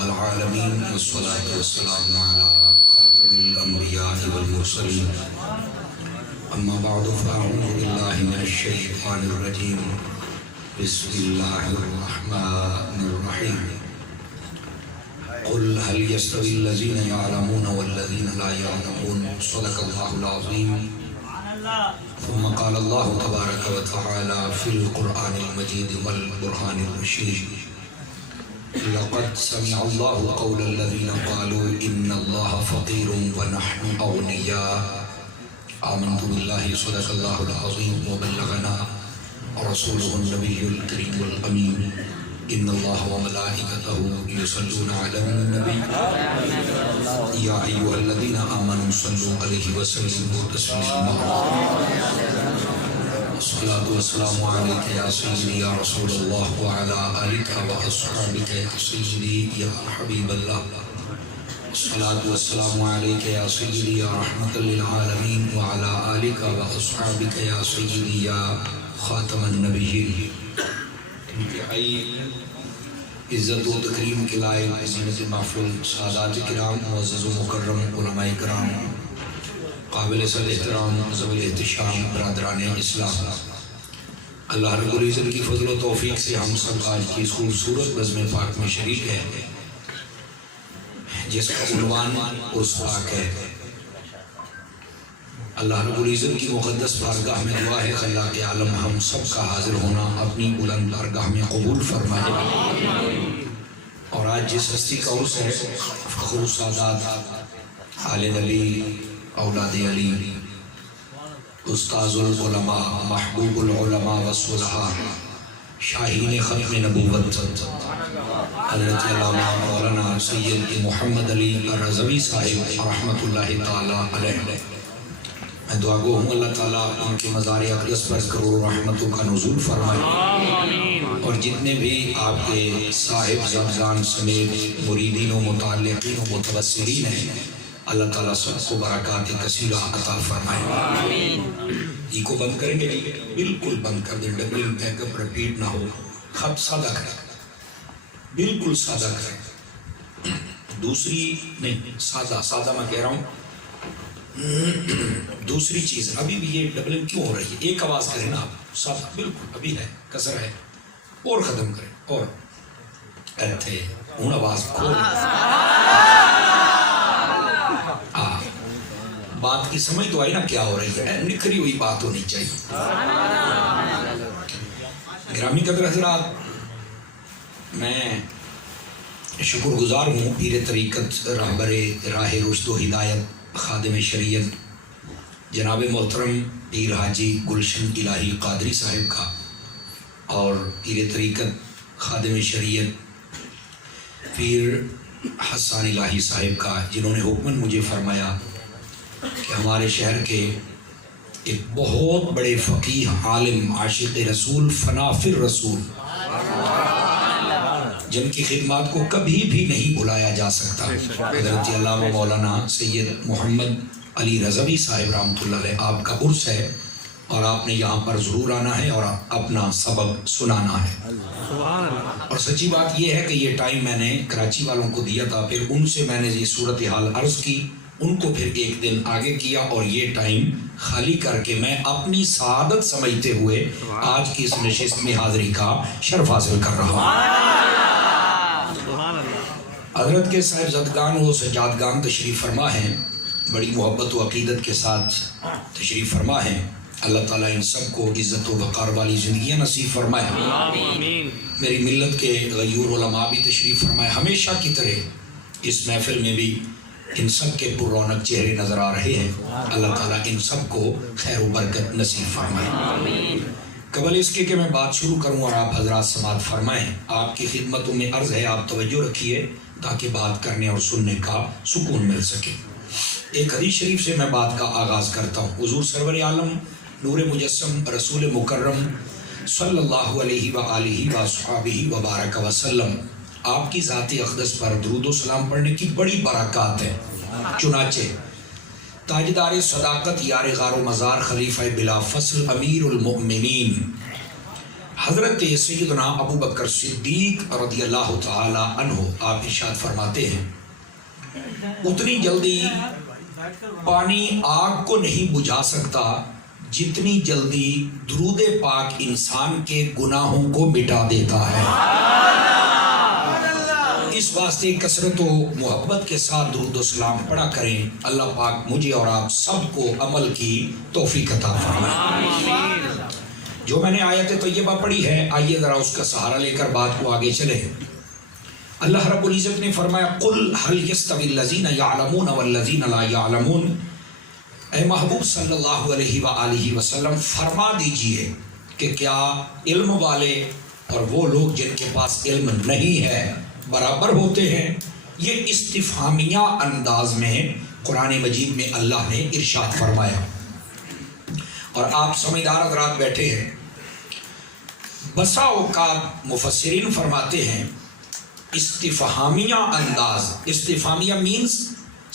رب العالمين والصلاة والسلام على خاتم الأنبياء والمرسلين أما بعد فأعوذ بالله من الشيطان الرجيم بسم الله الرحمن الرحيم قل هل يستوي الذين يعلمون والذين لا يعلمون صدق الله العظيم ثم قال الله تبارك وتعالى في القرآن المجيد والبرهان الرشيد لقد سمع الله قول الذين قالوا إن الله فقير ونحن أغنياء آمنت بالله صدق الله العظيم وبلغنا رسوله النبي الكريم الأمين إن الله وملائكته يصلون على النبي يا أيها الذين آمنوا صلوا عليه وسلموا تسليما الصلاة والسلام عليك يا سيدي يا رسول الله وعلى آلك وأصحابك يا سيدي يا حبيب الله الصلاة والسلام عليك يا سيدي يا رحمة للعالمين وعلى آلك وأصحابك يا سيدي يا خاتم النبيين. انتہائی عزت و تکریم کے لائق زینت محفل سادات کرام معزز و مکرم علماء کرام قابل صد احترام ذوی الاحتشام برادران اسلام، اللہ رب العزت کی فضل و توفیق سے ہم سب آج کی اس خوبصورت بزم پاک میں شریک ہیں جس کا عنوان عرس پاک ہے. اللہ رب العزت کی مقدس بارگاہ میں دعا ہے کہ اللہ کے عالم ہم سب کا حاضر ہونا اپنی بلند بارگاہ میں قبول فرمائے. اور آج جس ہستی کا عرس ہے فخر السادات خالد علی اولاد علی استاذ العلماء محبوب العلماء والصلحاء شاہین ختم نبوت حضرت علامہ مولانا سید محمد علی الرضوی صاحب رحمۃ اللہ تعالی علیہ. میں دعا گو ہوں اللہ تعالیٰ ان کے مزار اقدس پر کروڑ رحمتوں کا نزول فرمائے اور جتنے بھی آپ کے صاحب زبزان سمیت مریدین و متعلقین و متوسلین ہیں اللہ تعالیٰ سب کو برکات کثیرہ عطا فرمائے. یہ کو بند کریں گے بالکل بند کر دیں، ڈبلنگ بیک اپ رپیٹ نہ ہو، خط سادہ کریں، بالکل سادہ کریں. دوسری نہیں سادہ میں کہہ رہا ہوں. دوسری چیز ابھی بھی یہ ڈبلنگ کیوں ہو رہی ہے؟ ایک آواز کریں نا آپ، سادہ بالکل ابھی ہے، کسر ہے، اور ختم کریں اور ایتھے ہون آواز کھول. بات کی سمجھ تو آئی نا کیا ہو رہی ہے؟ نکھری ہوئی بات ہونی چاہیے. گرامی قدر حضرات، میں شکر گزار ہوں پیر طریقت رہبر راہ رشد و ہدایت خادم شریعت جناب محترم پیر حاجی گلشن الہی قادری صاحب کا اور پیر طریقت خادم شریعت پیر حسان الہی صاحب کا، جنہوں نے حکمن مجھے فرمایا کہ ہمارے شہر کے ایک بہت بڑے فقیہ عالم عاشق رسول فنا فی الرسول جن کی خدمات کو کبھی بھی نہیں بھلایا جا سکتا، حضرت علامہ مولانا سید محمد علی رضوی صاحب رحمۃ اللہ علیہ، آپ کا عرس ہے اور آپ نے یہاں پر ضرور آنا ہے اور اپنا سبق سنانا ہے. اور سچی بات یہ ہے کہ یہ ٹائم میں نے کراچی والوں کو دیا تھا، پھر ان سے میں نے یہ صورتحال عرض کی، ان کو پھر ایک دن آگے کیا اور یہ ٹائم خالی کر کے میں اپنی سعادت سمجھتے ہوئے آج کی اس نشست میں حاضری کا شرف حاصل کر رہا ہوں. حضرت کے صاحبزادگان و سجادگان تشریف فرما ہیں، بڑی محبت و عقیدت کے ساتھ تشریف فرما ہیں. اللہ تعالیٰ ان سب کو عزت و وقار والی زندگیاں نصیب فرمائے. میری ملت کے غیور علماء بھی تشریف فرمائے. ہمیشہ کی طرح اس محفل میں بھی ان سب کے پر رونق چہرے نظر آ رہے ہیں. اللہ تعالیٰ ان سب کو خیر و برکت نصیب فرمائے. قبل اس کے کہ میں بات شروع کروں اور آپ حضرات سماعت فرمائیں، آپ کی خدمتوں میں عرض ہے آپ توجہ رکھیے تاکہ بات کرنے اور سننے کا سکون مل سکے. ایک حدیث شریف سے میں بات کا آغاز کرتا ہوں. حضور سرور عالم نور مجسم رسول مکرم صلی اللہ علیہ وآلہ وصحبہ وبارک وسلم، آپ کی ذات اقدس پر درود و سلام پڑھنے کی بڑی برکات ہے. چنانچہ تاجدار صداقت یار غار و مزار خلیفہ بلا فصل امیر المؤمنین حضرت سیدنا ابو بکر صدیق رضی اللہ تعالی عنہ آپ ارشاد فرماتے ہیں اتنی جلدی پانی آگ کو نہیں بجھا سکتا جتنی جلدی درود پاک انسان کے گناہوں کو مٹا دیتا ہے۔ اس واسطے کثرت و محبت کے ساتھ درود و سلام پڑھا کریں۔ اللہ پاک مجھے اور آپ سب کو عمل کی توفیق عطا فرمائے۔ جو میں نے آیت طیبہ پڑھی ہے، آئیے ذرا اس کا سہارا لے کر بات کو آگے چلے۔ اللہ رب العزت نے فرمایا قل هل يستوي الذين يعلمون والذين لا يعلمون، اے محبوب صلی اللہ علیہ وآلہ وسلم فرما دیجئے کہ کیا علم والے اور وہ لوگ جن کے پاس علم نہیں ہے برابر ہوتے ہیں؟ یہ استفہامیہ انداز میں قرآن مجید میں اللہ نے ارشاد فرمایا، اور آپ سمجھدار حضرات بیٹھے ہیں۔ بسا اوقات مفسرین فرماتے ہیں استفہامیہ انداز، استفہامیہ مینز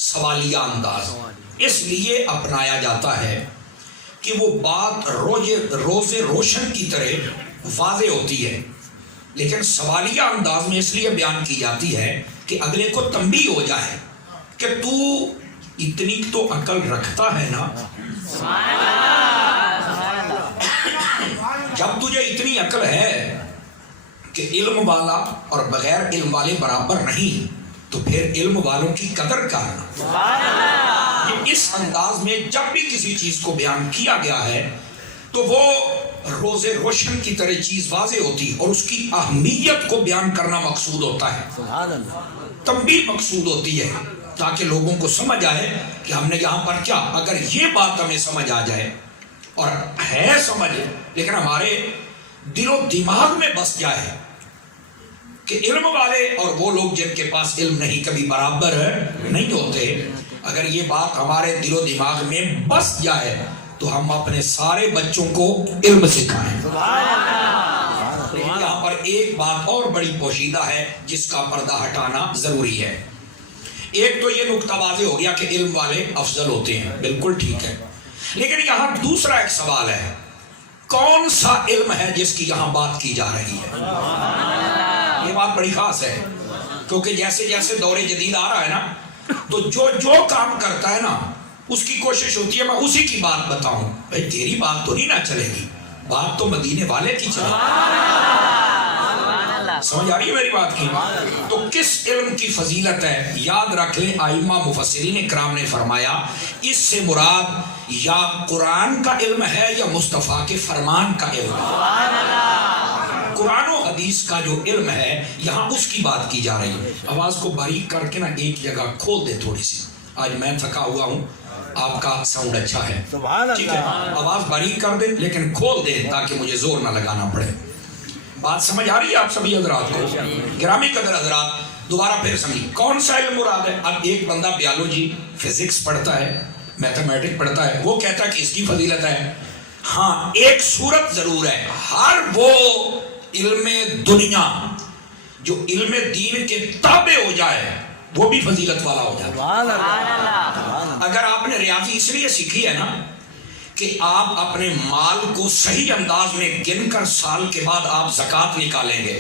سوالیہ انداز، اس لیے اپنایا جاتا ہے کہ وہ بات روز روشن کی طرح واضح ہوتی ہے، لیکن سوالیہ انداز میں اس لیے بیان کی جاتی ہے کہ اگلے کو تنبیہ ہو جائے کہ تو اتنی تو عقل رکھتا ہے نا، جب تجھے اتنی عقل ہے کہ علم والا اور بغیر علم والے برابر نہیں، تو پھر علم والوں کی قدر کرنا۔ یہ اس انداز میں جب بھی کسی چیز کو بیان کیا گیا ہے تو وہ روز روشن کی طرح چیز واضح ہوتی اور اس کی اہمیت کو بیان کرنا مقصود ہوتا ہے، تنبیہ مقصود ہوتی ہے، تاکہ لوگوں کو سمجھ آئے کہ ہم نے یہاں پر کیا، اگر یہ بات ہمیں سمجھ آ جائے اور ہے سمجھ لیکن ہمارے دل و دماغ میں بس جائے کہ علم والے اور وہ لوگ جن کے پاس علم نہیں کبھی برابر نہیں ہوتے، اگر یہ بات ہمارے دل و دماغ میں بس جائے تو ہم اپنے سارے بچوں کو علم سکھائیں۔ لیکن یہاں پر ایک بات اور بڑی پوشیدہ ہے جس کا پردہ ہٹانا ضروری ہے۔ ایک تو یہ نقطہ واضح ہو گیا کہ علم والے افضل ہوتے ہیں، بالکل ٹھیک ہے، لیکن یہاں دوسرا ایک سوال ہے، کون سا علم ہے جس کی یہاں بات کی جا رہی ہے؟ یہ بات بڑی خاص ہے، کیونکہ جیسے جیسے دور جدید آ رہا ہے نا، تو جو کام کرتا ہے نا اس کی کوشش ہوتی ہے میں اسی کی بات بتاؤں۔ بھائی تیری بات تو نہیں نہ چلے گی، بات تو مدینے والے کی چلے گی۔ سمجھ آ رہی ہے میری بات کی؟ تو کس علم کی فضیلت ہے؟ یاد رکھ لیں، ائمہ مفسرین اکرام نے فرمایا اس سے مراد یا قرآن کا علم ہے یا مصطفیٰ کے فرمان کا علم ہے۔ قرآن و حدیث کا جو علم ہے یہاں اس کی بات کی جا رہی ہے۔ آواز کو باریک کر کے نا ایک جگہ کھول دے تھوڑی سی، آج میں تھکا ہوا ہوں، آپ کا ساؤنڈ اچھا ہے، ٹھیک ہے، آواز باریک کر دے لیکن کھول دے تاکہ مجھے زور نہ لگانا پڑے۔ بات سمجھ آ رہی ہے آپ سبھی حضرات کو؟ گرامی قدر حضرات دوبارہ پھر سمجھیں کون سا علم مراد ہے۔ اب ایک بندہ بیالوجی فزکس پڑھتا ہے، میتھمیٹک پڑھتا ہے، وہ کہتا ہے کہ اس کی فضیلت ہے۔ ہاں ایک صورت ضرور ہے، ہر وہ علم دنیا جو علم دین کے تابع ہو جائے وہ بھی فضیلت والا ہو جاتا ہے۔ اگر آپ نے ریاضی اس لیے سیکھی ہے نا کہ آپ اپنے مال کو صحیح انداز میں گن کر سال کے بعد آپ زکوٰۃ نکالیں گے،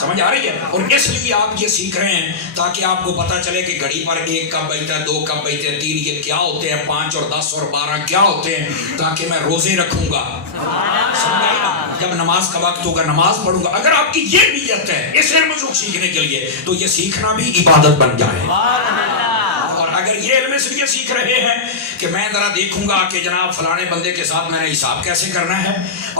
سمجھ آ رہی ہے، اور اس لیے آپ یہ سیکھ رہے ہیں تاکہ آپ کو پتا چلے کہ گھڑی پر 1 کب بجتا ہے، 2 کب بجتے ہیں، 3 یہ کیا ہوتے ہیں، 5 اور 10 اور 12 کیا ہوتے ہیں، تاکہ میں روزے رکھوں گا، سمجھ آئی نا، جب نماز کا وقت ہوگا نماز پڑھوں گا۔ اگر آپ کی یہ نیت ہے اس علم کو سیکھنے کے لیے تو یہ سیکھنا بھی عبادت بن جائے۔ اور اگر یہ علم اس لیے سیکھ رہے ہیں کہ میں ذرا دیکھوں گا کہ جناب فلانے بندے کے ساتھ میں نے حساب کیسے کرنا ہے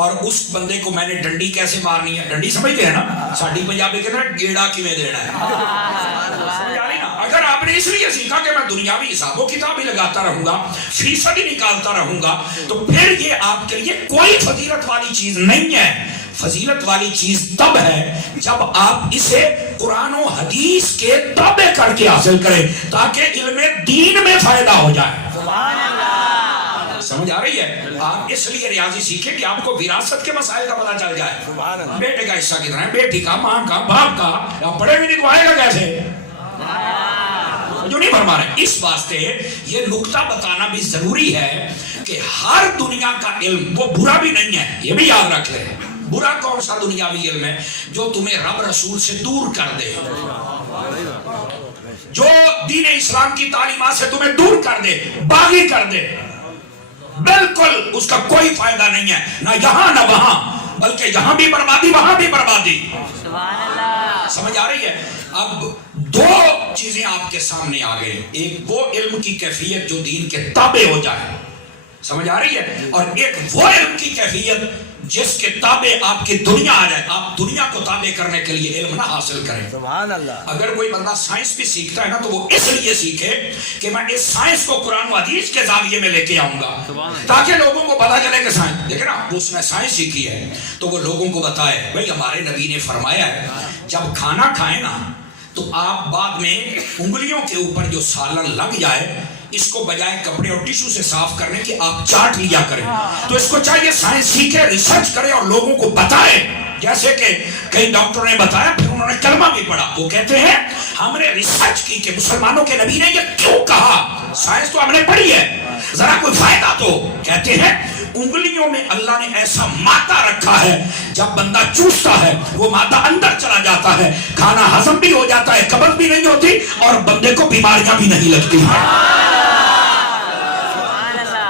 اور اس بندے کو میں نے ڈنڈی کیسے مارنی ہے، ڈنڈی سمجھتے ہیں نا، ساڑھی پنجابی کے نا گیڑا کیویں دینا ہے، سمجھ آ رہی نا۔ اگر آپ نے اس لیے سیکھا کہ میں دنیاوی حساب و کتاب ہی لگاتا رہوں گا، فیصد ہی نکالتا رہوں گا، تو پھر یہ آپ کے لیے کوئی فضیلت والی چیز نہیں ہے۔ فضیلت والی چیز تب ہے جب آپ اسے قرآن و حدیث کے تابع کر کے حاصل کریں تاکہ علم دین میں فائدہ ہو جائے۔ سمجھ آ رہی ہے؟ آپ اس لیے ریاضی سیکھیں کہ آپ کو وراثت کے مسائل کا پتہ چل جائے، بیٹے کا حصہ کتنا ہے، بیٹی کا، ماں کا، باپ کا، آپ پڑھے بھی نہیں تو آئے گا کیسے؟ توجہ نہیں فرما رہے. اس واسطے یہ نقطہ بتانا بھی ضروری ہے کہ ہر دنیا کا علم وہ برا بھی نہیں ہے. یہ بھی یاد رکھ لیں. برا کون سا دنیاوی علم ہے؟ جو تمہیں رب رسول سے دور کر دے, جو دین اسلام کی تعلیمات سے تمہیں دور کر دے, باغی کر دے. بالکل اس کا کوئی فائدہ نہیں ہے, نہ یہاں نہ وہاں, بلکہ یہاں بھی بربادی وہاں بھی بربادی. سمجھ آ رہی ہے؟ اب دو چیزیں آپ کے سامنے آ گئے. ایک وہ علم کی کیفیت جو دین کے تابع ہو جائے, سمجھ آ رہی ہے, اور ایک وہ علم کی کیفیت جس کے تابع آپ کی دنیا آ جائے. آپ دنیا کو تابع کرنے کے لیے علم نہ حاصل کریں. سبحان اللہ. اگر کوئی بندہ سائنس بھی سیکھتا ہے نا تو وہ اس لیے سیکھے کہ میں اس سائنس کو قرآن و حدیث کے زاویے میں لے کے آؤں گا, تاکہ لوگوں کو پتا چلے کہ سائنس, دیکھیں نا اس نے سائنس سیکھی ہے تو وہ لوگوں کو بتائے بھئی ہمارے نبی نے فرمایا ہے جب کھانا کھائیں نا تو آپ بعد میں انگلیوں کے اوپر جو سالن لگ جائے اس کو بجائے کپڑے اور ٹیشو سے صاف کرنے کی آپ چاٹ لیا کریں. تو اس کو چاہیے سائنس سیکھے, ریسرچ کرے اور لوگوں کو بتائے. جیسے کہ کئی ڈاکٹروں نے بتایا, پھر انہوں نے کلمہ بھی پڑھا. وہ کہتے ہیں ہم نے ریسرچ کی کہ مسلمانوں کے نبی نے یہ کیوں کہا. سائنس تو ہم نے پڑھی ہے, ذرا کوئی فائدہ تو. کہتے ہیں انگلیوں میں اللہ نے ایسا مادہ رکھا ہے جب بندہ چوستا ہے وہ مادہ اندر چلا جاتا ہے, کھانا ہضم بھی ہو جاتا ہے, قبض بھی نہیں ہوتی اور بندے کو بیماریاں بھی نہیں لگتی ہیں.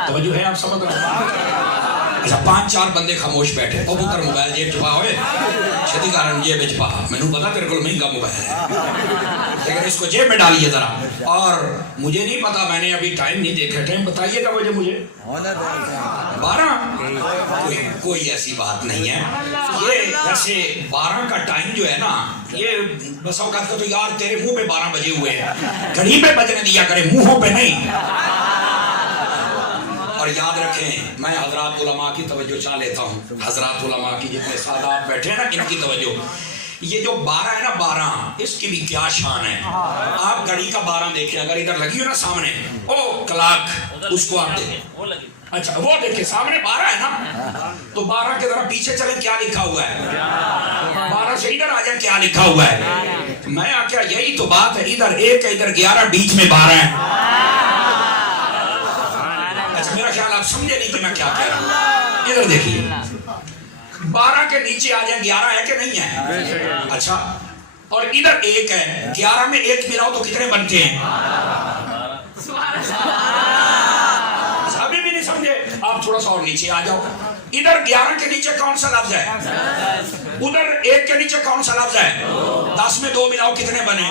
توجہ ہے, آپ سمجھ رہے ہیں؟ اچھا 5-4 بندے خاموش بیٹھے. او پتر موبائل جیب چھپا ہوئے چھتی کارن جیب چھپا, میں نے پتا تیرے کو مہنگا موبائل ہے لیکن اس کو جیب میں ڈالیے ذرا. اور مجھے نہیں پتا, میں نے ابھی ٹائم نہیں دیکھا, ٹائم بتائیے گا مجھے. 12 کوئی ایسی بات نہیں ہے. یہ ویسے 12 کا ٹائم جو ہے نا, یہ بس اوقات کا تو یار تیرے منہ پہ 12 بجے ہوئے ہیں, گھڑی پہ بجنے دیا کرے, منہوں پہ نہیں. اور یاد رکھیں میں حضرات علماء کی توجہ چاہ لیتا ہوں. حضرات علماء کی جتنے سادات بیٹھے ہیں نا ان کی توجہ. یہ جو 12 ہے نا 12, اس کی بھی کیا شان ہے. آپ گھڑی کا 12 دیکھیں, اگر ادھر لگی ہو نا سامنے او کلاک, اس کو آپ دیکھیں. اچھا وہ دیکھیں سامنے 12 ہے نا, تو 12 کے ذرا پیچھے چلیں کیا لکھا ہوا ہے. 12 سے ادھر آ جائیں کیا لکھا ہوا ہے. میں کیا یہی تو بات ہے, ادھر 1 ہے ادھر 11, بیچ میں 12 ہے. میرا خیال آپ سمجھے نہیں کہ میں کیا کہہ رہا ہوں. ادھر دیکھیے 12 کے نیچے آ جائیں 11 ہے کہ نہیں ہے. اچھا اور ادھر 1 ہے, 11 میں 1 ملاؤ تو کتنے بنتے ہیں. ابھی بھی نہیں سمجھے, آپ تھوڑا سا اور نیچے آ جاؤ. ادھر 11 کے نیچے کون سا لفظ ہے, ادھر 1 کے نیچے کون سا لفظ ہے. 10 میں 2 ملاؤ کتنے بنے.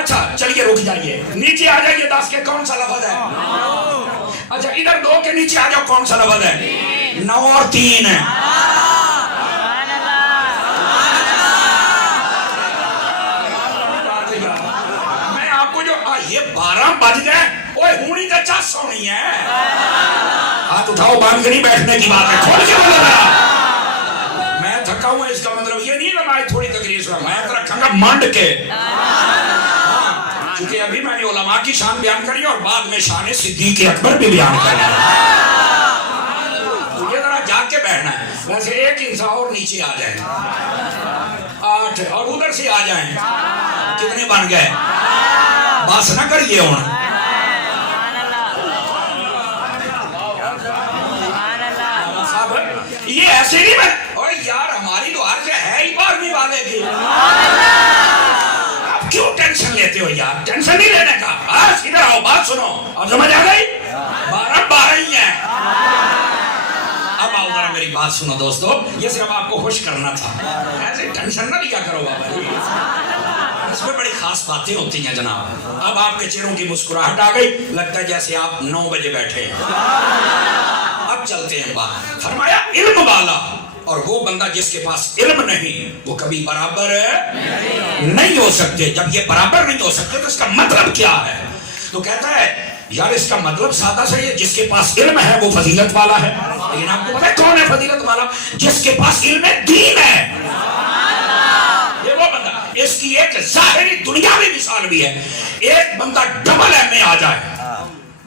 اچھا چلیے رک جائیے, نیچے آ جائیے. 10 کے کون سا لفظ ہے. اچھا ادھر 2 کے نیچے آ جاؤ, کون سا لفظ ہے. 9 اور 3 ہے. میں آپ کو جو یہ 12 بج گئے, اوے ہونی تو چاس سونی ہے. ہاتھ اٹھاؤ, باندھ کے نہیں بیٹھنے کی بات ہے, کھول کے بولو ذرا. میں تھکا ہوں, اس کا مطلب یہ نہیں لمائی تھوڑی تقریر سنا, میں تو رکھوں گا مانڈ کے. کیونکہ ابھی میں نے علماء کی شان بیان کری اور بعد میں شان صدیق اکبر بھی بیان کری. یہ ذرا جا کے بیٹھنا ہے. ویسے ایک انسان اور نیچے آ جائیں, 8 اور ادھر سے آ جائیں, کتنے بن گئے. بس نہ کریے ہوں. یہ ایسے نہیں میں, اور یار ہماری تو عرض ہے ہی 12ویں والے کی. کیوں ٹینشن لیتے ہو یار, ٹینشن نہیں لینے کا. ادھر آؤ, بات سنو, اور سمجھ آ گئی. 12 ہی ہیں. اب آؤ ذرا میری بات سنو دوستو, یہ صرف آپ کو خوش کرنا تھا, ایسے ٹینشن نہ لیا کرو بابا. اس میں بڑی خاص باتیں ہوتی ہیں جناب. اب آپ کے چہروں کی مسکراہٹ آ گئی, لگتا ہے جیسے آپ 9 بجے بیٹھے ہیں. اب چلتے ہیں بات. فرمایا علم والا, اور وہ بندہ جس کے پاس علم نہیں وہ کبھی برابر نہیں ہو سکتے. جب یہ برابر نہیں ہو سکتے تو اس کا مطلب کیا ہے. تو کہتا ہے یار اس کا مطلب سادہ صحیح ہے, جس کے پاس علم ہے وہ فضیلت والا ہے. لیکن آپ کو پتا ہے کون ہے فضیلت والا؟ جس کے پاس علم دین ہے. یہ وہ بندہ, اس کی ایک ظاہری دنیاوی مثال بھی ہے. ایک بندہ ڈبل ایم میں آ جائے,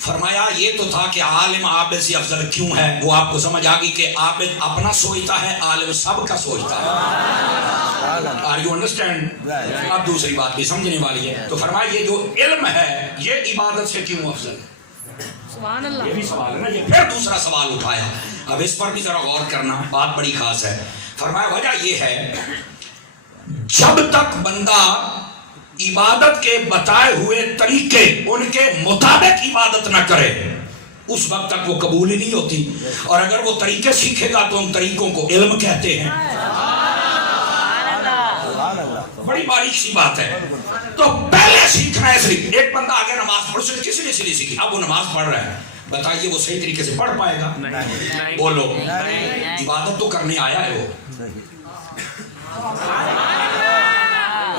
فرمایا یہ تو تھا کہ عالم عابد سے افضل کیوں ہے، وہ آپ کو سمجھ آ گئی کہ عابد اپنا سوچتا ہے، عالم سب کا سوچتا ہے۔ Are you understand? اب دوسری بات بھی سمجھنے والی ہے۔ تو فرمایا یہ جو علم ہے یہ عبادت سے کیوں افضل ہے؟ سبحان اللہ۔ یہ بھی سوال ہے نا، یہ پھر دوسرا سوال اٹھایا، اب اس پر بھی ذرا غور کرنا، بات بڑی خاص ہے۔ فرمایا وجہ یہ ہے جب تک بندہ عبادت کے بتائے ہوئے طریقے ان کے مطابق عبادت نہ کرے اس وقت تک وہ قبول ہی نہیں ہوتی، اور اگر وہ طریقے سیکھے گا تو ان طریقوں کو علم کہتے ہیں۔ بڑی باریک سی بات ہے، تو پہلے سیکھنا ہے۔ صرف ایک بندہ آگے نماز پڑھ سکے، کسی نے سیدھی سیکھی، اب وہ نماز پڑھ رہا ہے، بتائیے وہ صحیح طریقے سے پڑھ پائے گا؟ بولو، عبادت تو کرنے آیا ہے وہ،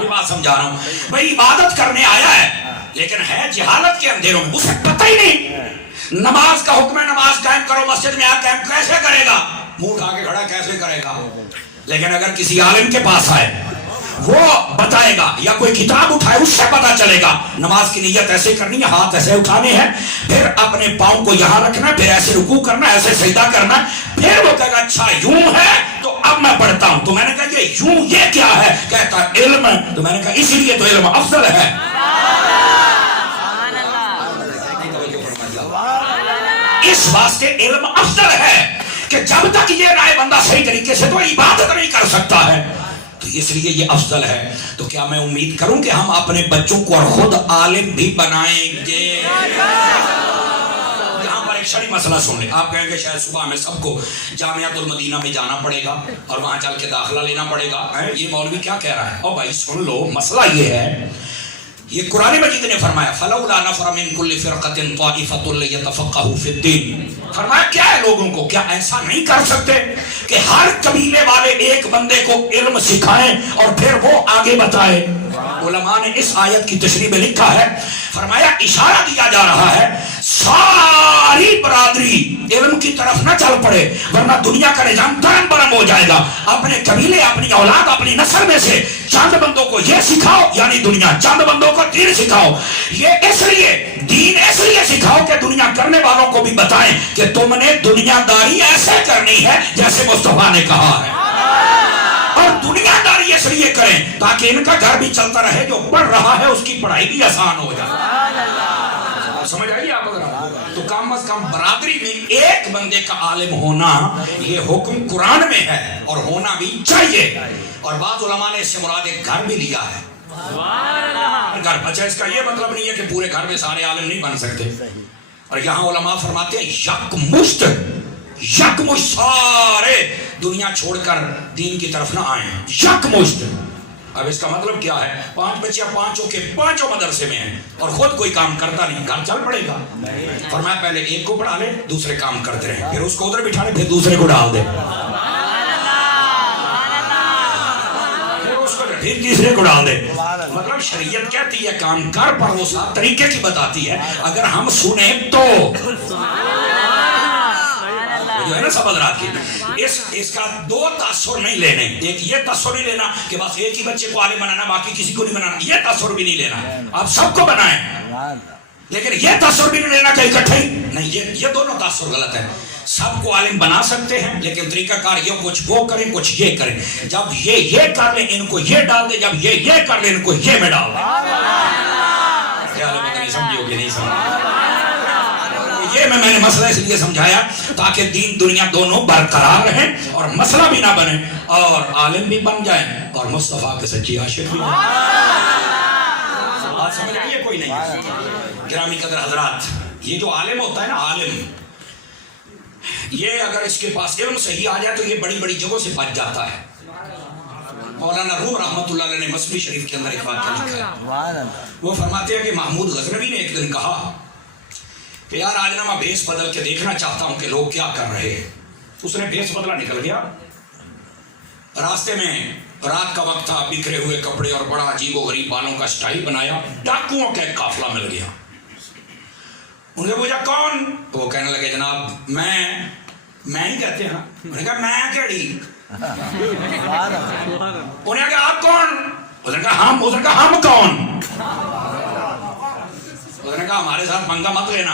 یہ بات سمجھا رہا ہوں بھائی، عبادت کرنے آیا ہے لیکن ہے جہالت کے اندھیروں میں، اسے پتہ ہی نہیں نماز کا حکم ہے، نماز قائم کرو، مسجد میں آ قائم کیسے کرے گا، منہ اٹھا کے کھڑا کیسے کرے گا؟ لیکن اگر کسی عالم کے پاس آئے وہ بتائے گا، یا کوئی کتاب اٹھائے اس سے پتا چلے گا نماز کی نیت ایسے کرنی ہے، ہاتھ ایسے اٹھانے ہیں، پھر اپنے پاؤں کو یہاں رکھنا ہے، پھر ایسے رکوع کرنا ہے، ایسے سجدہ کرنا ہے، پھر وہ کہے گا اچھا یوں ہے تو اب میں پڑھتا ہوں۔ تو میں نے کہا یہ یوں یہ کیا ہے؟ کہتا ہے علم ہے۔ تو میں نے کہا اس لیے تو علم افضل ہے۔ اس واسطے علم افضل ہے کہ جب تک یہ رائے بندہ صحیح طریقے سے تو عبادت نہیں کر سکتا ہے، تو اس لیے یہ افضل ہے۔ تو کیا میں امید کروں کہ ہم اپنے بچوں کو اور خود عالم بھی بنائیں گے؟ یہاں پر ایک شرعی مسئلہ سن لیں، آپ کہیں گے شاید صبح میں سب کو جامعۃ المدینہ میں جانا پڑے گا اور وہاں چل کے داخلہ لینا پڑے گا، یہ مولوی کیا کہہ رہا ہے؟ او بھائی سن لو، مسئلہ یہ ہے، یہ قرآن مجید نے فرمایا فَلَوْلَا نَفَرَ مِن كُلِّ فِرْقَةٍ طَائِفَةٌ لِيَتَفَقَّهُوا فِي الدِّينِ۔ فرمایا کیا ہے لوگوں کو، کیا ایسا نہیں کر سکتے کہ ہر قبیلے والے ایک بندے کو علم سکھائیں اور پھر وہ آگے بتائے؟ علماء نے اس آیت کی تشریح میں لکھا ہے، فرمایا اشارہ دیا جا رہا ہے ساری برادری علم کی طرف نہ چل پڑے ورنہ دنیا کا نظام درم برم ہو جائے گا۔ اپنے قبیلے، اپنی اولاد، اپنی نسل میں سے چند بندوں کو یہ سکھاؤ، یعنی دنیا، چند بندوں کو دین سکھاؤ۔ یہ اس لیے دین اس لیے سکھاؤ کہ دنیا کرنے والوں کو بھی بتائیں کہ تم نے دنیا داری ایسے کرنی ہے جیسے مصطفیٰ نے کہا ہے، اور دنیا داری اس لیے کریں تاکہ ان کا گھر بھی چلتا رہے، جو پڑھ رہا ہے اس کی پڑھائی بھی آسان ہو جائے۔ سمجھ آئیے آپ؟ تو کم از کم برادری میں ایک بندے کا عالم ہونا یہ حکم قرآن میں ہے اور ہونا بھی چاہیے، اور بعض علماء نے اس سے مراد ایک گھر بھی لیا ہے، گھر۔ اچھا اس کا یہ مطلب نہیں ہے کہ پورے گھر میں سارے عالم نہیں بن سکتے، اور یہاں علماء فرماتے ہیں یکمشت سارے دنیا چھوڑ کر دین کی طرف نہ آئیں، یکمشت۔ اب اس کا مطلب کیا ہے؟ 5 بچے پانچوں کے پانچوں مدرسے میں ہیں اور خود کوئی کام کرتا نہیں، گھر چل پڑے گا؟ فرمایا پہلے ایک کو پڑھا لے، دوسرے کام کرتے رہے، پھر اس کو ادھر بٹھا لے، پھر دوسرے کو ڈال دے، پھر تیسرے کو ڈال دے۔ مطلب شریعت کہتی ہے کام کر، پر وہ سات طریقے کی بتاتی ہے، اگر ہم سنیں تو جو ہے نا سب حضرات کی اس کا 2 تاثر نہیں لینے، ایک یہ تاثر نہیں لینا کہ بس ایک ہی بچے کو عالم بنانا باقی کسی کو نہیں بنانا، یہ تاثر بھی نہیں لینا، آپ سب کو بنائیں، لیکن یہ تاثر بھی نہیں لینا کہ اکٹھے ہی نہیں، یہ دونوں تاثر غلط ہے۔ سب کو عالم بنا سکتے ہیں لیکن طریقہ کار یہ کچھ وہ کریں کچھ یہ کریں، جب یہ کر لیں ان کو یہ ڈال دیں، جب یہ کر لیں ان کو یہ میں ڈال دیں۔ خیال ہے نہیں سمجھو گے؟ نہیں سمجھو؟ یہ میں نے مسئلہ اس لیے سمجھایا تاکہ دین دنیا دونوں برقرار رہیں اور مسئلہ بھی نہ بنے اور عالم بھی بن جائیں اور مصطفیٰ کے سچی عاشق بھی بن جائیں۔ بات سمجھ آئیے کوئی نہیں؟ گرامی قدر حضرات، یہ جو عالم ہوتا ہے نا، عالم، یہ اگر اس کے پاس علم صحیح آ جائے تو یہ بڑی بڑی جگہوں سے بچ جاتا ہے۔ مولانا روم رحمۃ اللہ علیہ نے مسبی شریف کے اندر ایک واقعہ لکھا ہے، وہ فرماتے ہیں کہ محمود غزنوی نے ایک دن کہا کہ یار آج نا میں بھیس بدل کے دیکھنا چاہتا ہوں کہ لوگ کیا کر رہے ہیں۔ اس نے بھیس بدلا، نکل گیا، راستے میں رات کا وقت تھا، بکھرے ہوئے کپڑے اور بڑا عجیب و غریب بالوں کا سٹائل بنایا، ڈاکوؤں کا ایک قافلہ مل گیا۔ انہوں نے پوچھا کون؟ تو وہ کہنے لگے جناب میں ہی کہتے ہیں۔ انہوں نے کہا میں کیڑی؟ انہوں نے کہا آپ کون؟ اس نے کہا ہم۔ اس نے کہا ہم کون؟ اس نے کہا ہمارے ساتھ پنگا مت لینا،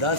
10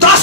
10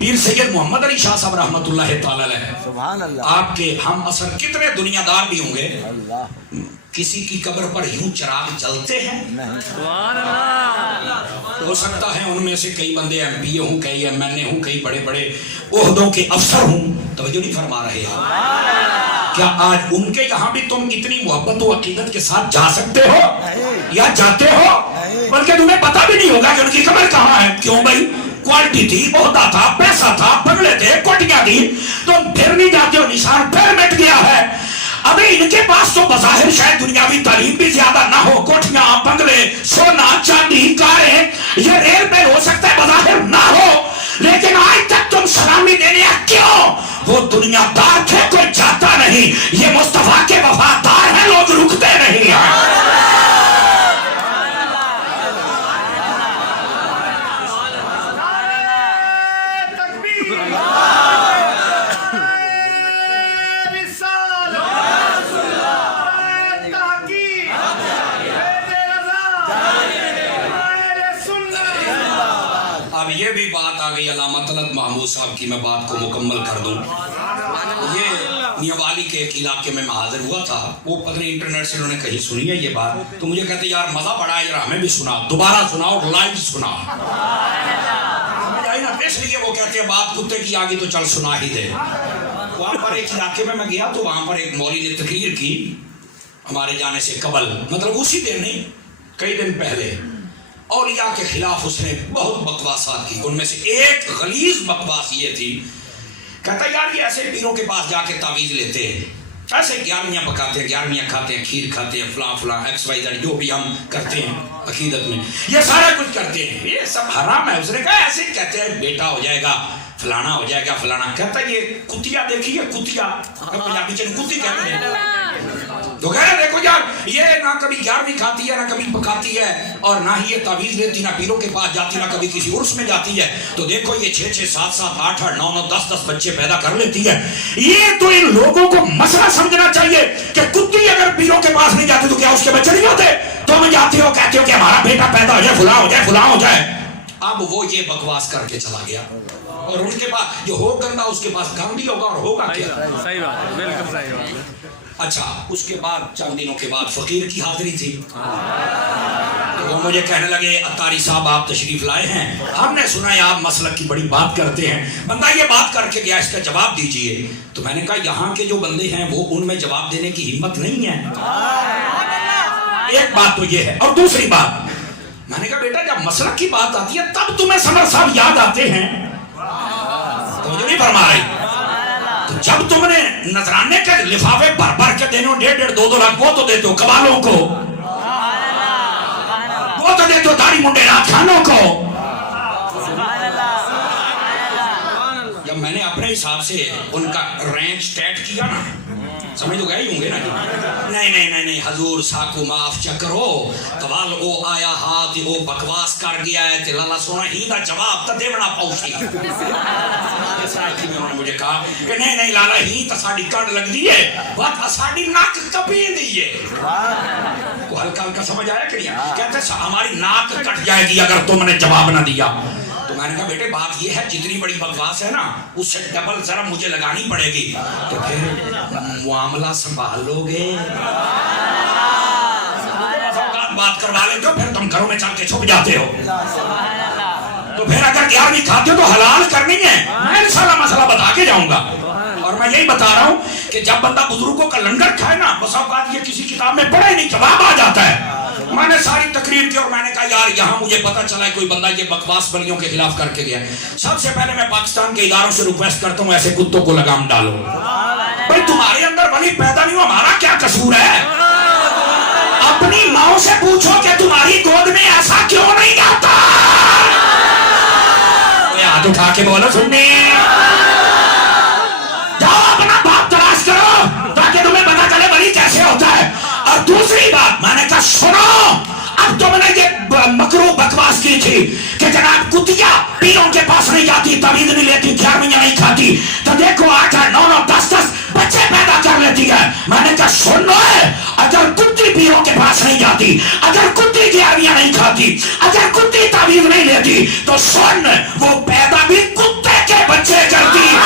پیر سید محمد علی شاہ صاحب رحمۃ اللہ تعالی علیہ، سبحان اللہ، آپ کے ہم اثر کتنے دنیا دار بھی ہوں گے، اللہ کسی کی قبر پر یوں چراغ جلتے ہیں؟ سبحان اللہ. ہو سکتا ہے ان میں سے کئی بندے ایم پی اے ہوں، کئی ایم این اے ہوں، کئی بڑے بڑے عہدوں کے افسر ہوں، توجہ نہیں فرما رہے آپ؟ کیا آج ان کے یہاں بھی تم اتنی محبت و عقیدت کے ساتھ جا سکتے ہو یا جاتے ہو؟ بلکہ تمہیں پتہ بھی نہیں ہوگا کہ ان کی قبر کہاں ہے. کیوں بھائی؟ کوالٹی تھی، عہدہ تھا، پیسہ تھا، بنگلے تھے، کوٹیاں تھی، تم پھر نہیں جاتے ہو، نشان پھر مٹ گیا ہے. ابھی ان کے پاس تو بظاہر شاید دنیاوی تعلیم بھی زیادہ نہ ہو، کوٹیاں، بنگلے، سونا چاندی، کاریں، یہ ریل پہ ہو سکتا ہے بظاہر نہ ہو، لیکن آج تک تم سلامی دینے کیوں؟ وہ دنیا دار تھے، کوئی جاتا نہیں. یہ مصطفیٰ کے وفادار ہیں، لوگ رکتے نہیں ہیں. اب یہ بھی بات آ گئی علامہ طلعت محمود صاحب کی، میں بات کو مکمل کر دوں. یہ نیوالی کے ایک علاقے میں حاضر ہوا تھا، وہ پتہ نہیں انٹرنیٹ سے انہوں نے کہیں سنی ہے یہ بات، تو مجھے کہتے یار مزہ بڑا ہے، یار ہمیں بھی سنا، دوبارہ سنا اور لائیو سنا. اس لیے وہ کہتے ہیں بات کتے کی آگے تو چل سنا ہی دے. وہاں پر ایک علاقے میں گیا تو وہاں پر ایک مولوی نے تقریر کی ہمارے جانے سے قبل، مطلب اسی دن نہیں کئی دن پہلے. اولیاء کے خلاف اس نے بہت بکواسات کی. ان میں سے ایک غلیظ بکواس یہ تھی، کہتا یار یہ ایسے پیروں کے پاس جا کے تعویذ لیتے ہیں، ایسے 11ویاں پکاتے ہیں، 11ویاں کھاتے ہیں، کھیر کھاتے ہیں، فلاں فلاں ایکس وائی زیڈ جو بھی ہم کرتے ہیں عقیدت میں، یہ سارا کچھ کرتے ہیں، یہ سب حرام ہے. اس نے کہا ایسے کہتے ہیں بیٹا ہو جائے گا، فلانا ہو جائے گا، فلانا. کہتا یہ کتیا دیکھیے، کتیا پنجابی چن کتی کہتے ہیں. تو کہہ رہے دیکھو یار یہ نہ کبھی 11ویں کھاتی ہے، نہ کبھی پکاتی ہے، اور نہ ہی یہ تعویذ لیتی، نہ پیروں کے پاس جاتی، نہ کبھی کسی عرس میں جاتی ہے. تو دیکھو یہ 6 7 7 8 8 9 9 10 10 بچے پیدا کر لیتی ہے. یہ تو ان لوگوں کو مسئلہ سمجھنا چاہیے کہ کتی اگر پیروں کے پاس نہیں جاتی تو کیا اس کے بچے نہیں ہوتے؟ تم جاتے ہو کہتے ہو کہ ہمارا بیٹا پیدا ہو جائے، فلاں ہو جائے، فلاں ہو جائے. اب وہ یہ بکواس کر کے چلا گیا، اور ان کے پاس جو ہو گندا اس کے پاس گندی ہوگا، اور ہوگا کیا؟ صحیح بات، بالکل صحیح بات. اچھا اس کے بعد چند دنوں کے بعد فقیر کی حاضری تھی، وہ مجھے کہنے لگے اتاری صاحب آپ تشریف لائے ہیں، ہم نے سنا ہے آپ مسلک کی بڑی بات کرتے ہیں، بندہ یہ بات کر کے گیا، اس کا جواب دیجئے. تو میں نے کہا یہاں کے جو بندے ہیں وہ ان میں جواب دینے کی ہمت نہیں ہے. ایک بات تو یہ ہے، اور دوسری بات میں نے کہا بیٹا جب مسلک کی بات آتی ہے تب تمہیں سمر صاحب یاد آتے ہیں، تو مجھے نہیں فرما رہی. تو جب تم نے نذرانے کے لفافے بھر بھر کے دینے 1.5 2 لاکھ وہ تو دیتے ہو قبالوں کو، وہ تو دیتے ہو داڑھی منڈے رات خانوں کو. جب میں نے اپنے حساب سے ان کا رینج سیٹ کیا نا، سمجھ تو گئے ہی ہوں گے نا جی. نہیں حضور ساکو معاف چکرو توال او آیا ہاتھ او بکواس کر گیا ہے تے لالا سونا ہی دا جواب تا دیونا پاؤسی. اس آیتی میں انہوں نے مجھے کہا کہ نہیں لالا ہی تا ساڑی کڑ لگ دیئے وقت ساڑی ناک کپی دیئے. کو ہلکا ہلکا سمجھ آیا کہ نہیں؟ کہتے ہیں ہماری ناک کٹ جائے گی اگر تم نے جواب نہ دیا. تو میں نے کہا بیٹے بات یہ ہے جتنی بڑی بکواس ہے نا اس سے ڈبل ضرب مجھے لگانی پڑے گی. تو پھر معاملہ سنبھالو گے، بات کروا لیں تو پھر تم گھروں میں چل کے چھپ جاتے ہو. تو پھر اگر 11ویں کھاتے ہو تو حلال کرنی ہے. میں انشاءاللہ مسئلہ بتا کے جاؤں گا، اور میں یہی بتا رہا ہوں کہ جب بندہ بزرگوں کا لنگر کھائے نا بس اوقات یہ کسی کتاب میں پڑھے نہیں جواب آ جاتا ہے. میں نے ساری تقریر کی اور میں نے کہا یار یہاں مجھے پتا چلا ہے کوئی بندہ یہ بکواس بلیوں کے خلاف کر کے گیا. سب سے پہلے میں پاکستان کے اداروں سے ریکویسٹ کرتا ہوں ایسے کتوں کو لگام ڈالو. بھائی تمہارے اندر ولی پیدا نہیں ہو، ہمارا کیا قصور ہے؟ اپنی ماں سے پوچھو کہ تمہاری گود میں ایسا کیوں نہیں آتا. ہاتھ اٹھا کے بولو سننے، جاؤ اپنا باپ تلاش کرو تاکہ تمہیں پتا چلے ولی کیسے ہوتا ہے. اور دوسری بات میں نے کہا سنو، اب تم نے یہ مکروہ بکواس کی تھی کہ جناب کتیا پیروں کے پاس نہیں جاتی، تعویذ نہیں لیتی، 11ویں نہیں کھاتی، تو دیکھو 8 8 9 9 10 10 بچے پیدا کر لیتی ہے. میں نے کہا سن لو، اگر کتی پیروں کے پاس نہیں جاتی، اگر کتی 11ویں نہیں کھاتی، اگر کتی تعویذ نہیں لیتی تو سن وہ پیدا بھی کتے کے بچے کرتی ہے.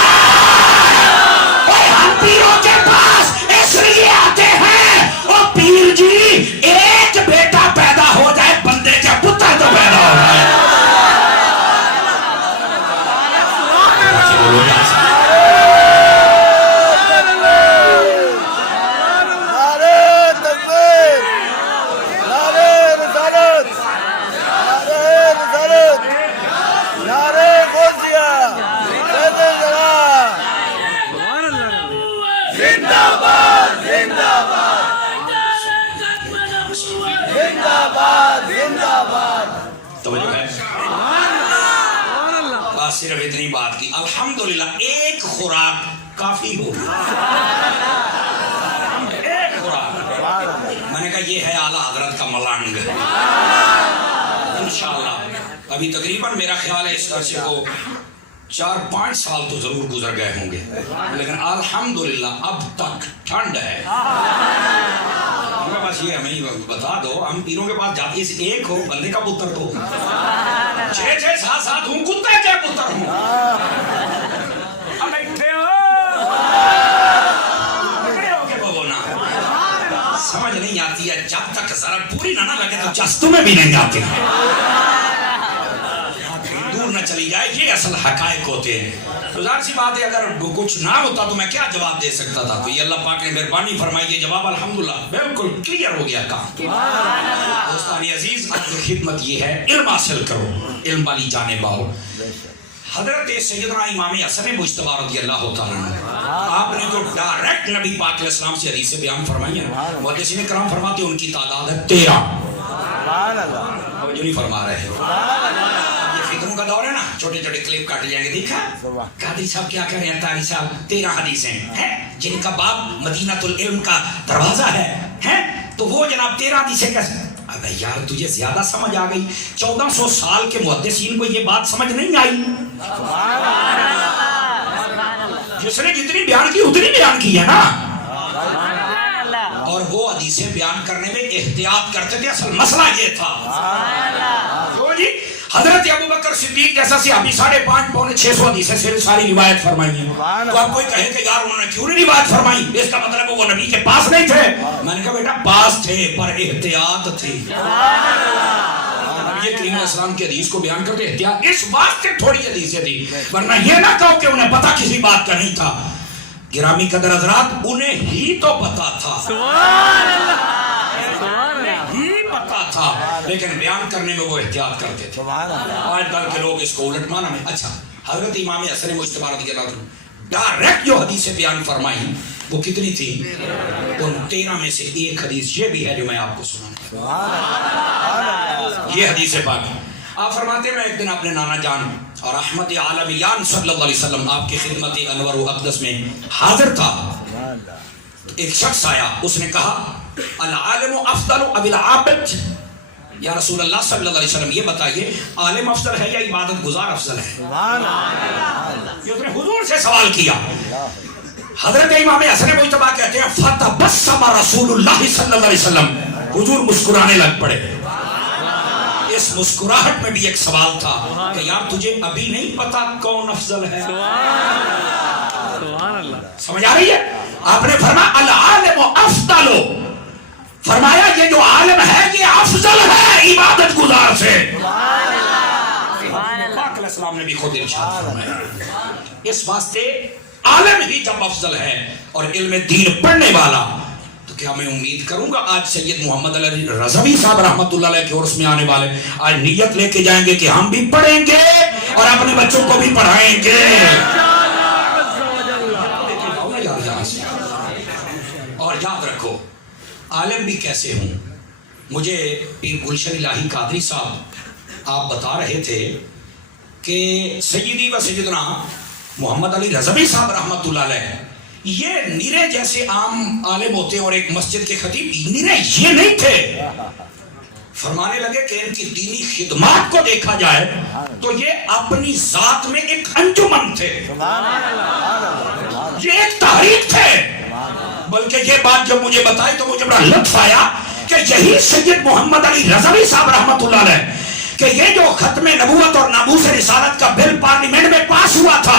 ہم پیروں کے پاس اس لیے آتے ہیں وہ پیر جی ایک بیٹا پیدا ہو جائے بندے کے پتر تو پیدا ہو جائے. صرف اتنی بات کی الحمدللہ ایک خوراک کافی ہو. ایک خوراک میں نے کہا یہ ہے اعلیٰ حضرت کا ملنگ. انشاءاللہ ابھی تقریباً میرا خیال ہے اس عرصے کو 4-5 سال تو ضرور گزر گئے ہوں گے لیکن الحمدللہ اب تک ٹھنڈ ہے. بس یہ ہمیں بتا دو ہم پیروں کے پاس جاتے ہیں ایک ہو بندے کا پتر تو 6-6 7 ہوں کتے کے پتر ہوں. سمجھ نہیں آتی ہے جب تک ذرا پوری نہ لگے تو جستوں میں بھی نہیں آتے دور نہ چلی جائے. یہ اصل حقائق ہوتے ہیں. تو ظاہر سی بات ہے اگر کچھ نہ ہوتا تو میں کیا جواب دے سکتا تھا. تو یہ اللہ پاک نے مہربانی فرمائی یہ جواب الحمدللہ بالکل کلیئر ہو گیا کام. دوستان عزیز آپ کی خدمت یہ ہے علم حاصل کرو علم والی جانب آؤ. حضرت سیدنا امام حسن مجتبی رضی اللہ تعالیٰ عنہ آپ نے جو ڈائریکٹ نبی پاک علیہ السلام سے حدیث بیان فرمائی ہے محدثین کرام فرماتے ہیں ان کی تعداد ہے 13. جو نہیں فرما رہے فتنوں کا دور ہے نا چھوٹے چھوٹے کلپ کاٹ جائیں گے. دیکھا قادری صاحب کیا کہہ رہے ہیں تاری صاحب 13 حدیثیں ہیں جن کا باب مدینہ العلم کا دروازہ ہے تو وہ جناب 13 حدیثیں کیسے. ابے یار تجھے زیادہ سمجھ آ گئی. 1400 سال کے محدثین کو یہ بات سمجھ نہیں آئی. جس نے جتنی بیان کی اتنی بیان کی ہے نا. اور وہ حدیثیں بیان کرنے میں احتیاط کرتے تھے. اصل مسئلہ یہ تھا تو جی حضرت ابوبکر صدیق جیسا صحابی 5.5-600 حدیثیں سے ساری روایت فرمائی ہیں. تو آپ کوئی کہے کہ یار انہوں نے کیوں نہیں روایت فرمائی اس کا مطلب وہ نبی کے پاس نہیں تھے. میں نے کہا بیٹا پاس تھے پر احتیاط تھی. نبی کریم علیہ السلام کی حدیث کو بیان کرتے احتیاط اس واسطے تھوڑی حدیثیں تھی ورنہ یہ نہ کہو کہ انہیں پتہ کسی بات کا نہیں تھا. گرامی قدر حضرات انہیں ہی تو پتا تھا ہی پتا تھا لیکن بیان کرنے میں وہ احتیاط کرتے تھے. آج کل کے لوگ اس کو الٹ مانا میں. اچھا حضرت امام حسن مجتبی رضی اللہ عنہ ڈائریکٹ جو حدیثیں بیان فرمائی وہ کتنی تھی. ان 13 میں سے ایک حدیث یہ بھی ہے جو میں آپ کو سنانا. یہ حدیث پاک آپ فرماتے ہیں میں ایک دن اپنے نانا جان اور رحمت عالمیان صلی اللہ علیہ وسلم آپ کی خدمت انور و اقدس میں حاضر تھا. ایک شخص آیا اس نے کہا العالم افضل ام العابد. یا رسول اللہ صلی اللہ علیہ وسلم یہ بتائیے عالم افضل ہے یا عبادت گزار افضل ہے. یہ اس نے حضور سے سوال کیا. حضرت امام حسن مجتبی کہتے ہیں فتبسم رسول اللہ صلی اللہ علیہ وسلم. حضور مسکرانے لگ پڑے. اس مسکراہٹ میں بھی ایک سوال تھا کہ یار تجھے ابھی نہیں پتا کون افضل ہے. سبحان اللہ. سمجھ آ رہی ہے. آپ نے فرمایا العالم افضل. فرمایا یہ جو عالم ہے یہ افضل ہے عبادت گزار سے. پاک علیہ السلام نے بھی خود ارشاد فرمایا اس واسطے عالم ہی جب افضل ہے اور علم دین پڑھنے والا تو کیا میں امید کروں گا آج سید محمد علی رضوی صاحب رحمت اللہ علیہ کے عرس میں آنے والے آج نیت لے کے جائیں گے کہ ہم بھی پڑھیں گے اور اپنے بچوں کو بھی پڑھائیں گے. اور یاد رکھو عالم بھی کیسے ہوں. مجھے پیر گلشن الہی قادری صاحب آپ بتا رہے تھے کہ سیدی و سیدنا محمد علی رضوی صاحب رحمت اللہ علیہ یہ نیرے جیسے عام عالم ہوتے اور ایک مسجد کے خطیب نیرے یہ نہیں تھے. فرمانے لگے کہ ان کی دینی خدمات کو دیکھا جائے تو یہ اپنی ذات میں ایک انجمن تھے. یہ ایک تحریک تھے. بلکہ یہ بات جب مجھے بتائی تو مجھے بڑا لطف آیا کہ یہی سید محمد علی رضوی صاحب رحمت اللہ علیہ کہ یہ جو ختم نبوت اور ناموس رسالت کا بل پارلیمنٹ میں پاس ہوا تھا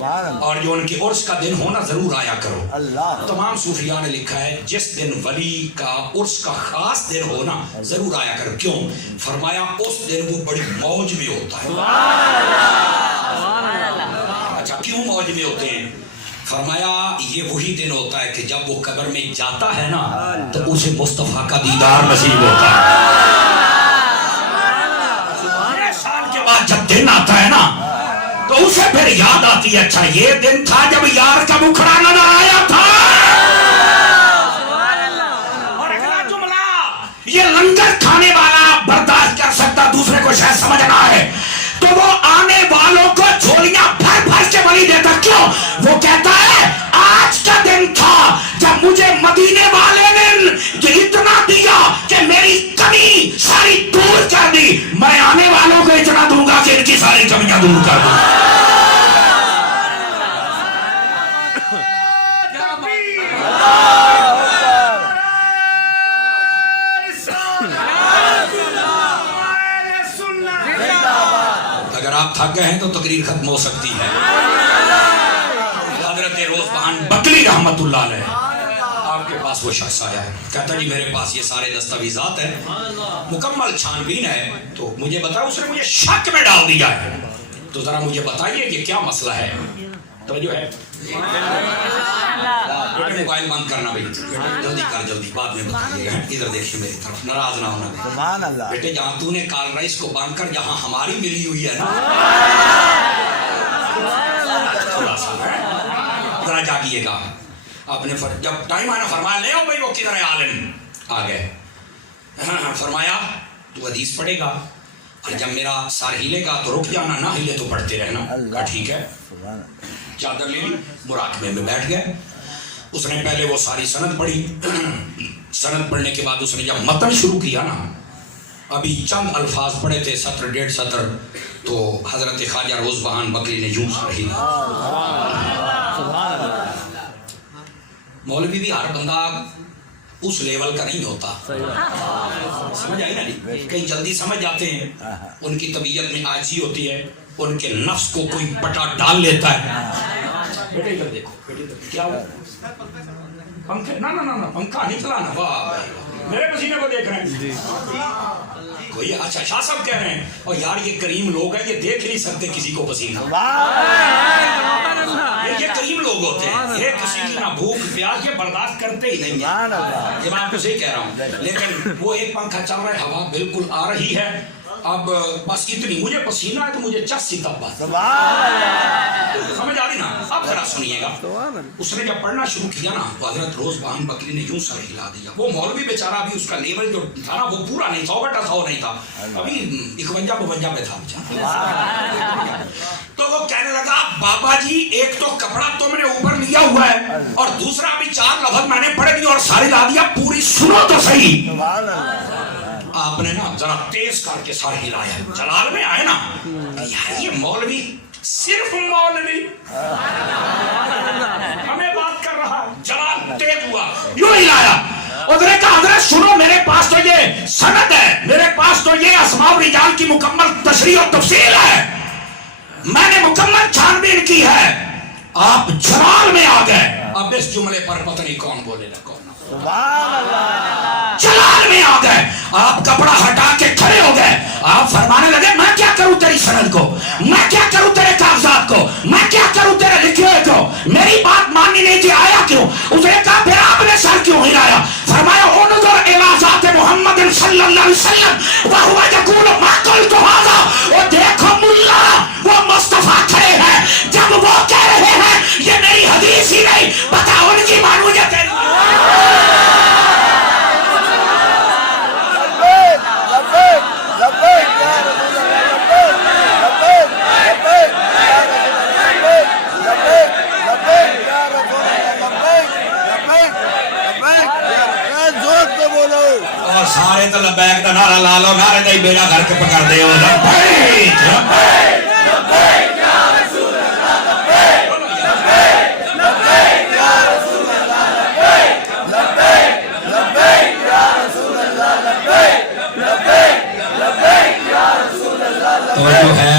اور جو ان کے عرس کا دن ہونا ضرور آیا کرو. اللہ تمام صوفیاء نے لکھا ہے جس دن ولی کا عرس کا خاص دن ہونا ضرور آیا کرو. کیوں؟ فرمایا اس دن وہ بڑی موج میں ہوتا ہے. اچھا کیوں موج میں ہوتے ہیں؟ فرمایا یہ وہی دن ہوتا ہے کہ جب وہ قبر میں جاتا ہے نا تو اسے مصطفیٰ کا دیدار نصیب ہوتا ہے. سال کے بعد جب دن آتا ہے نا تو اسے پھر یاد آتی ہے اچھا یہ دن تھا جب یار کا مکھڑا نہ آیا تھا. اور اگلا جملہ یہ لنگر کھانے والا برداشت کر سکتا دوسرے کو شاید سمجھنا ہے تو وہ آنے والوں کو جھولیاں بھر بھر کے ولی دیتا. کیوں؟ وہ کہتا ہے آج کا دن تھا جب مجھے مدینے والے نے یہ اتنا دیا کہ میری کمی ساری دور کر دی. میں آنے والوں کو اتنا دوں گا کہ ان کی ساری کمیاں دور کر دوں. اگر آپ تھک گئے ہیں تو تقریر ختم ہو سکتی ہے. حضرت روز بہان بکلی رحمت اللہ علیہ آپ کے پاس وہ شخص آیا ہے کہتا جی میرے پاس یہ سارے دستاویزات ہیں مکمل چھان بین ہے تو مجھے بتاؤ. اس نے مجھے شک میں ڈال دیا ہے تو ذرا مجھے بتائیے یہ کیا مسئلہ ہے. توجہ ہے موبائل بند کرنا بھائی جلدی کر جلدی بعد میں بتائیے گا. ادھر دیکھیے میری طرف ناراض نہ ہونا سبحان اللہ. بیٹے جہاں تو نے کال رئیس کو باندھ کر جہاں ہماری ملی ہوئی ہے نا تھوڑا سا ذرا جاگیے گا. آپ نے جب ٹائم آیا فرمایا لے آؤ بھائی وہ کدھر ہے عالم. آ گئے. فرمایا تو حدیث پڑھے گا اور جب میرا سر ہلے گا تو رک جانا نہ ہلے تو پڑھتے رہنا. کہا ٹھیک ہے. چادر لے لی مراقبے میں بیٹھ گئے. اس نے پہلے وہ ساری سند پڑھی. سند پڑھنے کے بعد اس نے جب متن شروع کیا نا ابھی چند الفاظ پڑھے تھے 17 1.5 سطر تو حضرت خواجہ روز بہان بکری نے یوں سر ہلا. مولوی بھی ہر بندہ اس لیول کا نہیں ہوتا. سمجھ آئی نا نہیں. کئی جلدی سمجھ جاتے ہیں ان کی طبیعت میں عاجزی ہوتی ہے ان کے نفس کو کوئی پٹا ڈال لیتا ہے. بیٹے ادھر دیکھو کیا ہوا پنکھا نہ پنکھا نہیں چلانا. واہ میرے پسینے کو دیکھ رہے ہیں کوئی. اچھا شاہ صاحب کہہ رہے ہیں اور یار یہ کریم لوگ ہیں یہ دیکھ نہیں سکتے کسی کو پسینہ. یہ کریم لوگ ہوتے ہیں یہ کسی نہ بھوک پیاس یہ برداشت کرتے ہی نہیں ہیں. یہ میں آپ کو صحیح کہہ رہا ہوں. لیکن وہ ایک پنکھا چل رہا ہے ہوا بالکل آ رہی ہے. اب بس اتنی مجھے پسینہ ہے تو مجھے چس سی تب بات سمجھ آ رہی نا. اب ذرا سنیے گا. اس نے جب پڑھنا شروع کیا نا تو حضرت روز بہان بکری نے یوں سر ہلا دیا. وہ مولوی بیچارہ ابھی اس کا لیول جو تھا نا وہ پورا نہیں 100 نہیں تھا ابھی 51 پہ تھا بیچارہ. تو وہ کہنے لگا بابا جی ایک تو کپڑا تم نے اوپر لیا ہوا ہے اور دوسرا ابھی 4 لفظ میں نے پڑھ دی اور ساری لا دیا. پوری سنو تو صحیح. آپ نے نا ذرا تیز کر کے سر ہلایا. جلال میں آئے نا یار یہ مولوی صرف مولوی ہمیں بات کر رہا. جلال تیز ہوا یوں ہلایا. ادھر کا حضرت سنو میرے پاس تو یہ سند ہے میرے پاس تو یہ اسماء الرجال کی مکمل تشریح و تفصیل ہے میں نے مکمل چھان بین کی ہے. آپ جلال میں آ گئے. اب اس جملے پر پتہ نہیں کون بولے گا کون جلال میں آ گئے. آپ کپڑا ہٹا کے کھڑے ہو گئے. آپ فرمانے لگے میں کیا کروں تیری سند کو میں کیا کروں تیرے کاغذات کو میں کیا کروں تیرے لکھے ہوئے کو. میری بات ماننی نہیں تھی آیا کیوں. اس نے کہا پھر آپ نے سر کیوں ہلایا. فرمایا انظر الی ذات محمد صلی اللہ علیہ وسلم وہو یقول ما قلت ھذا. وہ دیکھو ملا وہ مصطفیٰ کھڑے ہیں جب وہ کہہ رہے ہیں یہ میری حدیث ہی نہیں بتا ان کی مانوں یا تیری. اور سارے تو لبیک کا نعرہ لا لو نعرے دے بیڑا گھر کے پکڑ دے ہو لبیک لبیک لبیک یا رسول اللہ لبیک لبیک یا رسول اللہ لبیک لبیک لبیک یا رسول اللہ لبیک لبیک لبیک یا رسول اللہ. تو جو ہے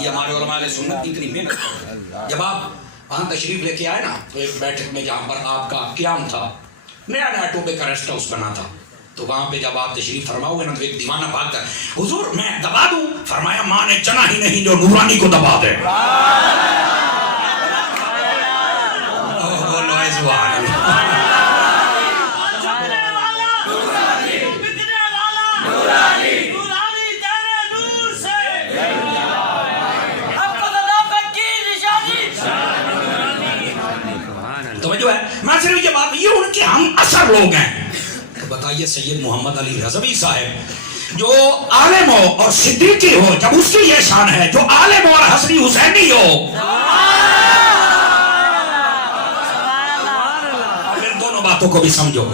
یہ ہمارے علماء اہل سنت اتنی محنت کرتے ہیں۔ جب آپ وہاں تشریف لے کے آئے نا تو ایک بیٹھک میں جہاں پر آپ کا قیام تھا، نیا نیا ٹوبے کا ریسٹ ہاؤس بنا تھا، تو وہاں پہ جب آپ تشریف فرما ہوئے نا تو ایک دیوانہ بھاگتا ہے، حضور میں دبا دوں؟ فرمایا ماں نے چنا ہی نہیں جو نورانی کو دبا دے۔ بولو اے سبحان اللہ۔ توجہ ہے، میں صرف یہ بات، یہ ان کے ہم اثر لوگ ہیں۔ تو بتائیے سید محمد علی رضوی صاحب جو عالم ہو اور صدیقی ہو، جب اس کی یہ شان ہے، جو عالم ہو اور حسنی حسینی ہو، ان دونوں باتوں کو بھی سمجھو،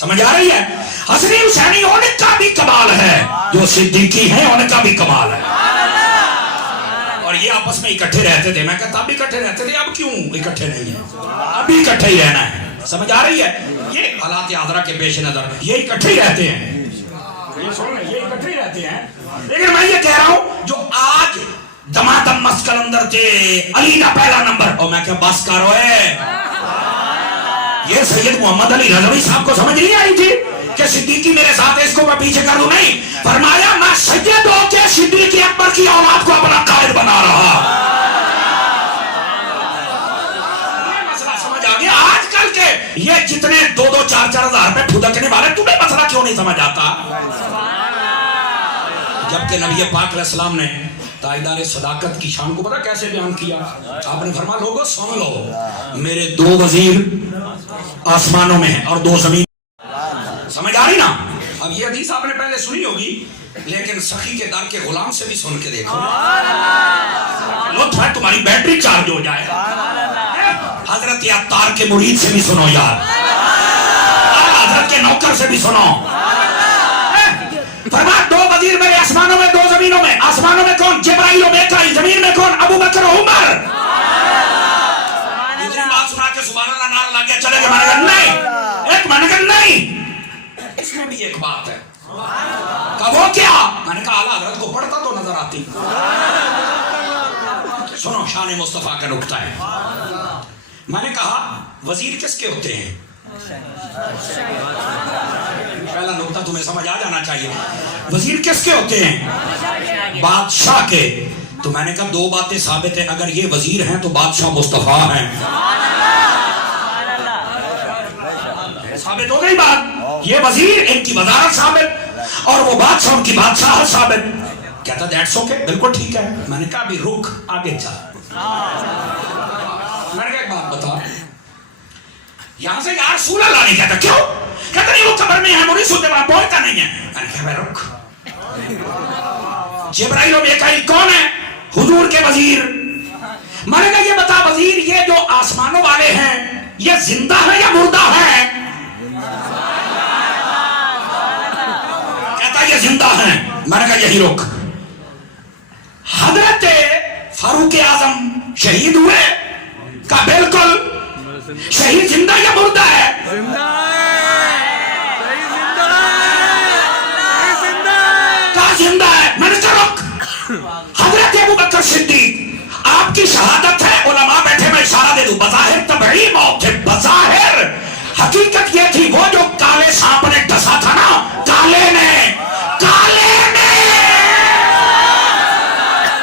سمجھ آ رہی ہے؟ حسنی حسینی ان کا بھی کمال ہے، جو صدیقی ہیں ان کا بھی کمال ہے۔ اور یہ آپس میں اکٹھے رہتے تھے، میں کہتا اب اکٹھے رہتے تھے، اب کیوں اکٹھے نہیں ہیں؟ اب بھی اکٹھے ہی رہنا ہے، سمجھ آ رہی ہے؟ یہ حالات حاضرہ کے پیش نظر یہ اکٹھے ہی رہتے ہیں، یہ سن لیں، یہ اکٹھے ہی رہتے ہیں۔ لیکن میں یہ کہہ رہا ہوں جو آج دمادم مسکل اندر تھے، علی کا پہلا نمبر، اور میں کہ بس کرو ہے، یہ سید محمد علی رضوی صاحب کو سمجھ نہیں آئی تھی کہ صدیقی میرے ساتھ ہے، اس کو میں پیچھے کر دوں؟ نہیں، فرمایا میں سید ہو کے صدیقی اکبر کی اولاد کو اپنا قائد بنا رہا۔ یہ مسئلہ سمجھ آ گیا؟ آج کل کے یہ جتنے 2-2 4-4 ہزار پہ پھدکنے والے، تمہیں مسئلہ کیوں نہیں سمجھ آتا؟ جبکہ نبی پاک علیہ السلام نے تاجدار صداقت کی شان کو پتہ کیسے بیان کیا؟ آپ نے فرمایا لوگوں سن لو، میرے 2 وزیر آسمانوں میں ہیں اور 2 زمین۔ سمجھ آ رہی نا؟ اب یہ حدیث آپ نے پہلے سنی ہوگی، لیکن سخی کے در کے غلام سے بھی سن کے دیکھو، لطف ہے تمہاری بیٹری چارج ہو جائے۔ حضرت عطار کے مرید سے بھی سنو یار، حضرت کے نوکر سے بھی سنو۔ فرمایا 2 وزیر میرے آسمانوں میں 2 زمینوں میں۔ آسمانوں میں کون؟ جبرائیل و میکائیل۔ زمین میں کون؟ ابو بکر و عمر۔ اتنی بات سنا کے سبحان اللہ نعرہ لگ گیا، چلے گئے؟ میں نے کہا نہیں، ایک میں نے کہا نہیں، اس میں بھی ایک بات ہے۔ کہا وہ کیا؟ میں نے کہا اعلیٰ حضرت کو پڑھتا تو نظر آتی۔ سنو شان مصطفیٰ کا نکتہ ہے۔ میں نے کہا وزیر کس کے ہوتے ہیں؟ پہلا نکتہ تمہیں سمجھ آ جانا چاہیے، وزیر کس کے ہوتے ہیں؟ بادشاہ کے۔ تو میں نے کہا 2 باتیں ثابت ہیں، اگر یہ وزیر ہیں تو بادشاہ مصطفیٰ ہیں۔ ثابت ہو گئی بات، یہ وزیر ان کی وزارت ثابت اور وہ بادشاہ ان کی بادشاہت ثابت۔ کہتا دیٹس اوکے، بالکل ٹھیک ہے۔ میں نے کہا ابھی رک، آگے چل۔ میں نے کہا ایک بات بتا، یہاں سے یا رسول اللہ نہیں کہتا، کیوں؟ کہتا نہیں وہ قبر میں ہے، مریض ہوتے وہاں پہنچتا نہیں ہے۔ میں نے کہا رک، جبرائیل و میکائیل کون ہے؟ حضور کے وزیر۔ میں نے کہا یہ بتا وزیر یہ جو آسمانوں والے ہیں یہ زندہ ہے یا مردہ ہے؟ کہتا یہ زندہ ہیں۔ میں نے کہا یہی رک، حضرت فاروق اعظم شہید ہوئے؟ کہا بالکل، شہید زندہ یا مردہ ہے؟ زندہ ہے، صحیح زندہ ہے، زندہ ہے، کہا زندہ ہے۔ میں نے کہا رک، حضرت ابو بکر صدیق آپ کی شہادت ہے، علماء بیٹھے میں اشارہ دے دوں، بظاہر طبعی موت تھے، بظاہر حقیقت یہ تھی وہ جو کالے سانپ نے ڈسا تھا نا، کالے نے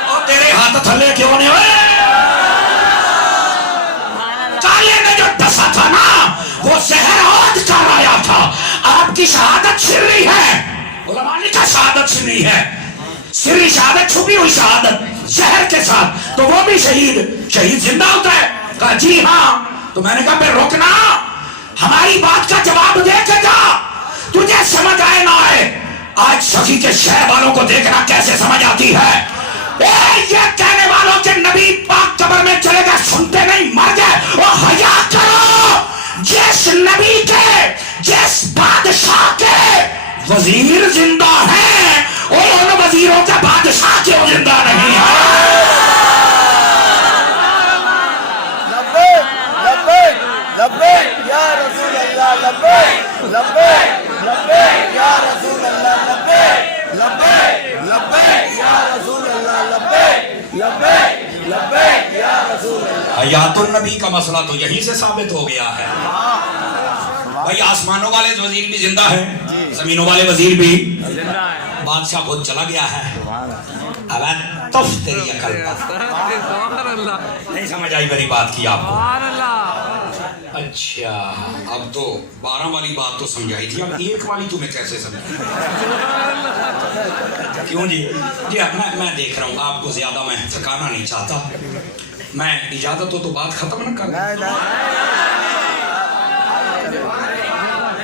اور تیرے ہاتھ تھلے کیوں نہیں ہوئے؟ کالے نے جو ڈسا تھا نا وہ زہر عود کا لایا تھا۔ آپ کی شہادت سری ہے، علماء نے کہا شہادت سری ہے، سری شہادت، چھپی ہوئی شہادت زہر کے ساتھ، تو وہ بھی شہید زندہ ہوتا ہے؟ کہا جی ہاں۔ تو میں نے کہا پھر رکنا، ہماری بات کا جواب دے کے جا، تجھے سمجھ آئے نہ آئے۔ آج سخی کے شہر والوں کو دیکھنا کیسے سمجھ آتی ہے، یہ کہنے والوں کے نبی پاک قبر میں چلے گئے، سنتے نہیں، مر گئے۔ اور حیا کرو، جس نبی کے، جس بادشاہ کے وزیر زندہ ہیں اور ان وزیروں کے بادشاہ کیوں زندہ نہیں ہے؟ لبیک لبیک یا رسول اللہ، لبیک لبیک لبیک یا رسول اللہ، لبیک لبیک لبیک یا رسول حیات النبی کا مسئلہ تو یہیں سے ثابت ہو گیا ہے. بھائی آسمانوں والے وزیر بھی زندہ ہیں, زمینوں والے وزیر بھی, بادشاہ خود چلا گیا ہے. اب تف تیری عقل پر نہیں سمجھ آئی میری بات کی آپ کو؟ اچھا اب تو 12 والی بات تو سمجھائی تھی, اب 1 والی تمہیں کیسے سمجھائی؟ کیوں جی؟ جی میں دیکھ رہا ہوں آپ کو زیادہ میں تھکانا نہیں چاہتا. میں اجازت ہو تو بات ختم نہ کروں.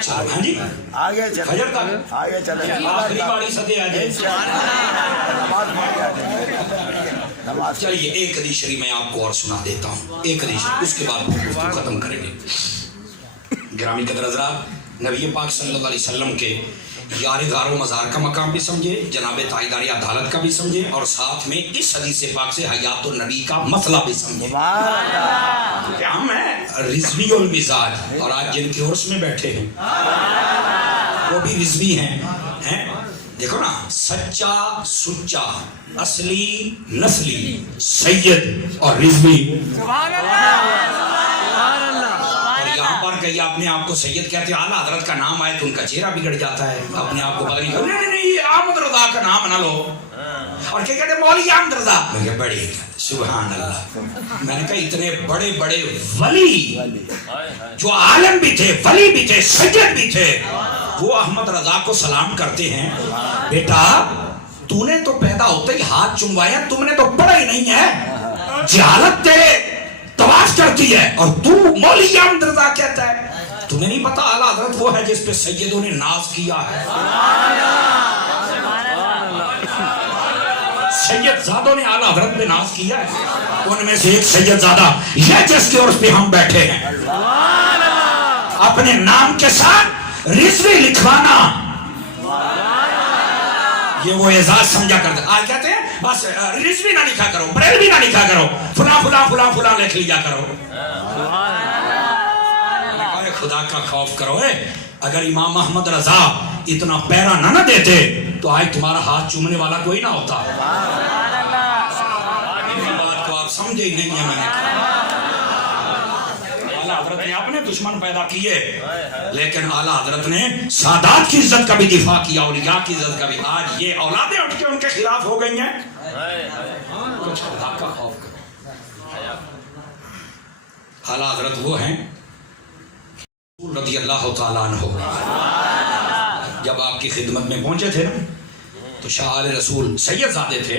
چلو ہاں جی آگے فجر چلے, تک آگے چلے, آخری باری صدے آ جائے. چلیے ایک حدیث شریف میں آپ کو اور سنا دیتا ہوں, ایک حدیث, اس کے بعد گفتگو ختم کریں گے. گرامی قدر حضرات, نبی پاک صلی اللہ علیہ وسلم کے یار غار و مزار کا مقام بھی سمجھے, جناب تاجدار عدالت کا بھی سمجھے, اور ساتھ میں اس حدیث پاک سے حیات النبی کا مسئلہ بھی سمجھے. کیا ہم ہیں رضوی المزاج, اور آج جن کے عرس میں بیٹھے ہیں وہ بھی رضوی ہیں. دیکھو نا, سچا سچا اصلی نسلی سید اور رضوی. یہاں پر کئی اپنے آپ کو سید کہتے ہیں, اعلیٰ حضرت کا نام آئے تو ان کا چہرہ بگڑ جاتا ہے, اپنے آپ کو پتہ نہیں احمد رضا کا نام نہ لو, اور کیا کہتے ہیں مولوی احمد رضا. میں کہا بڑی سبحان اللہ. میں نے کہا اتنے بڑے بڑے ولی جو عالم بھی تھے, ولی بھی تھے, سید بھی تھے, وہ احمد رضا کو سلام کرتے ہیں. بیٹا تو نے تو پیدا ہوتے ہی ہاتھ چموایا, تم نے تو پڑھا ہی نہیں ہے, جہالت تیرے طواف کرتی ہے, اور تو مولوی احمد رضا کہتا ہے. تمہیں نہیں پتا اعلیٰ حضرت وہ ہے جس پہ سیدوں نے ناز کیا ہے, سید زادوں نے اعلیٰ حضرت پہ ناز کیا ہے. ان میں سے ایک سید زادہ یہ جس کے عرس پہ ہم بیٹھے ہیں, اپنے نام کے ساتھ رضوی لکھوانا یہ وہ اعزاز سمجھا کرتے. آج کہتے ہیں بس رضوی نہ لکھا کرو, بریلوی نہ لکھا کرو, فلاں فلاں فلاں فلاں لکھ لیا کرو. خدا کا خوف کرو. اگر امام احمد رضا اتنا پیرا نہ دیتے تو آج تمہارا ہاتھ چومنے والا کوئی نہ ہوتا. بات کو آپ سمجھے ہی نہیں ہے. میں نے اعلیٰ حضرت نے اپنے دشمن پیدا کیے, لیکن اعلیٰ حضرت نے سادات کی عزت کا بھی دفاع کیا, اولیاء کی عزت کا بھی. آج یہ اولادیں اٹھ کے ان کے خلاف ہو گئی ہیں. کچھ خدا کا خوف کرو. اعلیٰ حضرت وہ ہیں رضی اللہ تعالیٰ عنہ, جب آپ کی خدمت میں پہنچے تھے نا تو شاہ آل رسول سید زادے تھے.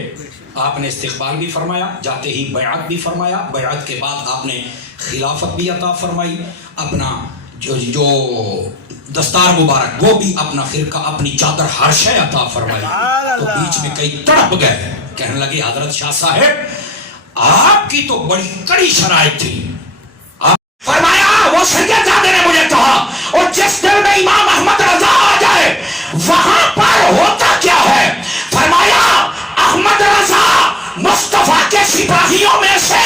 آپ نے استقبال بھی فرمایا, جاتے ہی بیعت بھی فرمایا, بیعت کے بعد آپ نے خلافت بھی عطا فرمائی, اپنا جو دستار مبارک وہ بھی, اپنا خرقہ, اپنی چادر, ہر شے عطا فرمائی. تو بیچ میں کئی تڑپ گئے, کہنے لگے حضرت شاہ صاحب آپ کی تو بڑی کڑی شرائط تھی. فرمایا وہ سید زادے نے مجھے کہا, اور جس دل میں امام احمد رضا آ جائے وہاں پر ہوتا کیا ہے. فرمایا احمد رضا مصطفیٰ کے سپاہیوں میں سے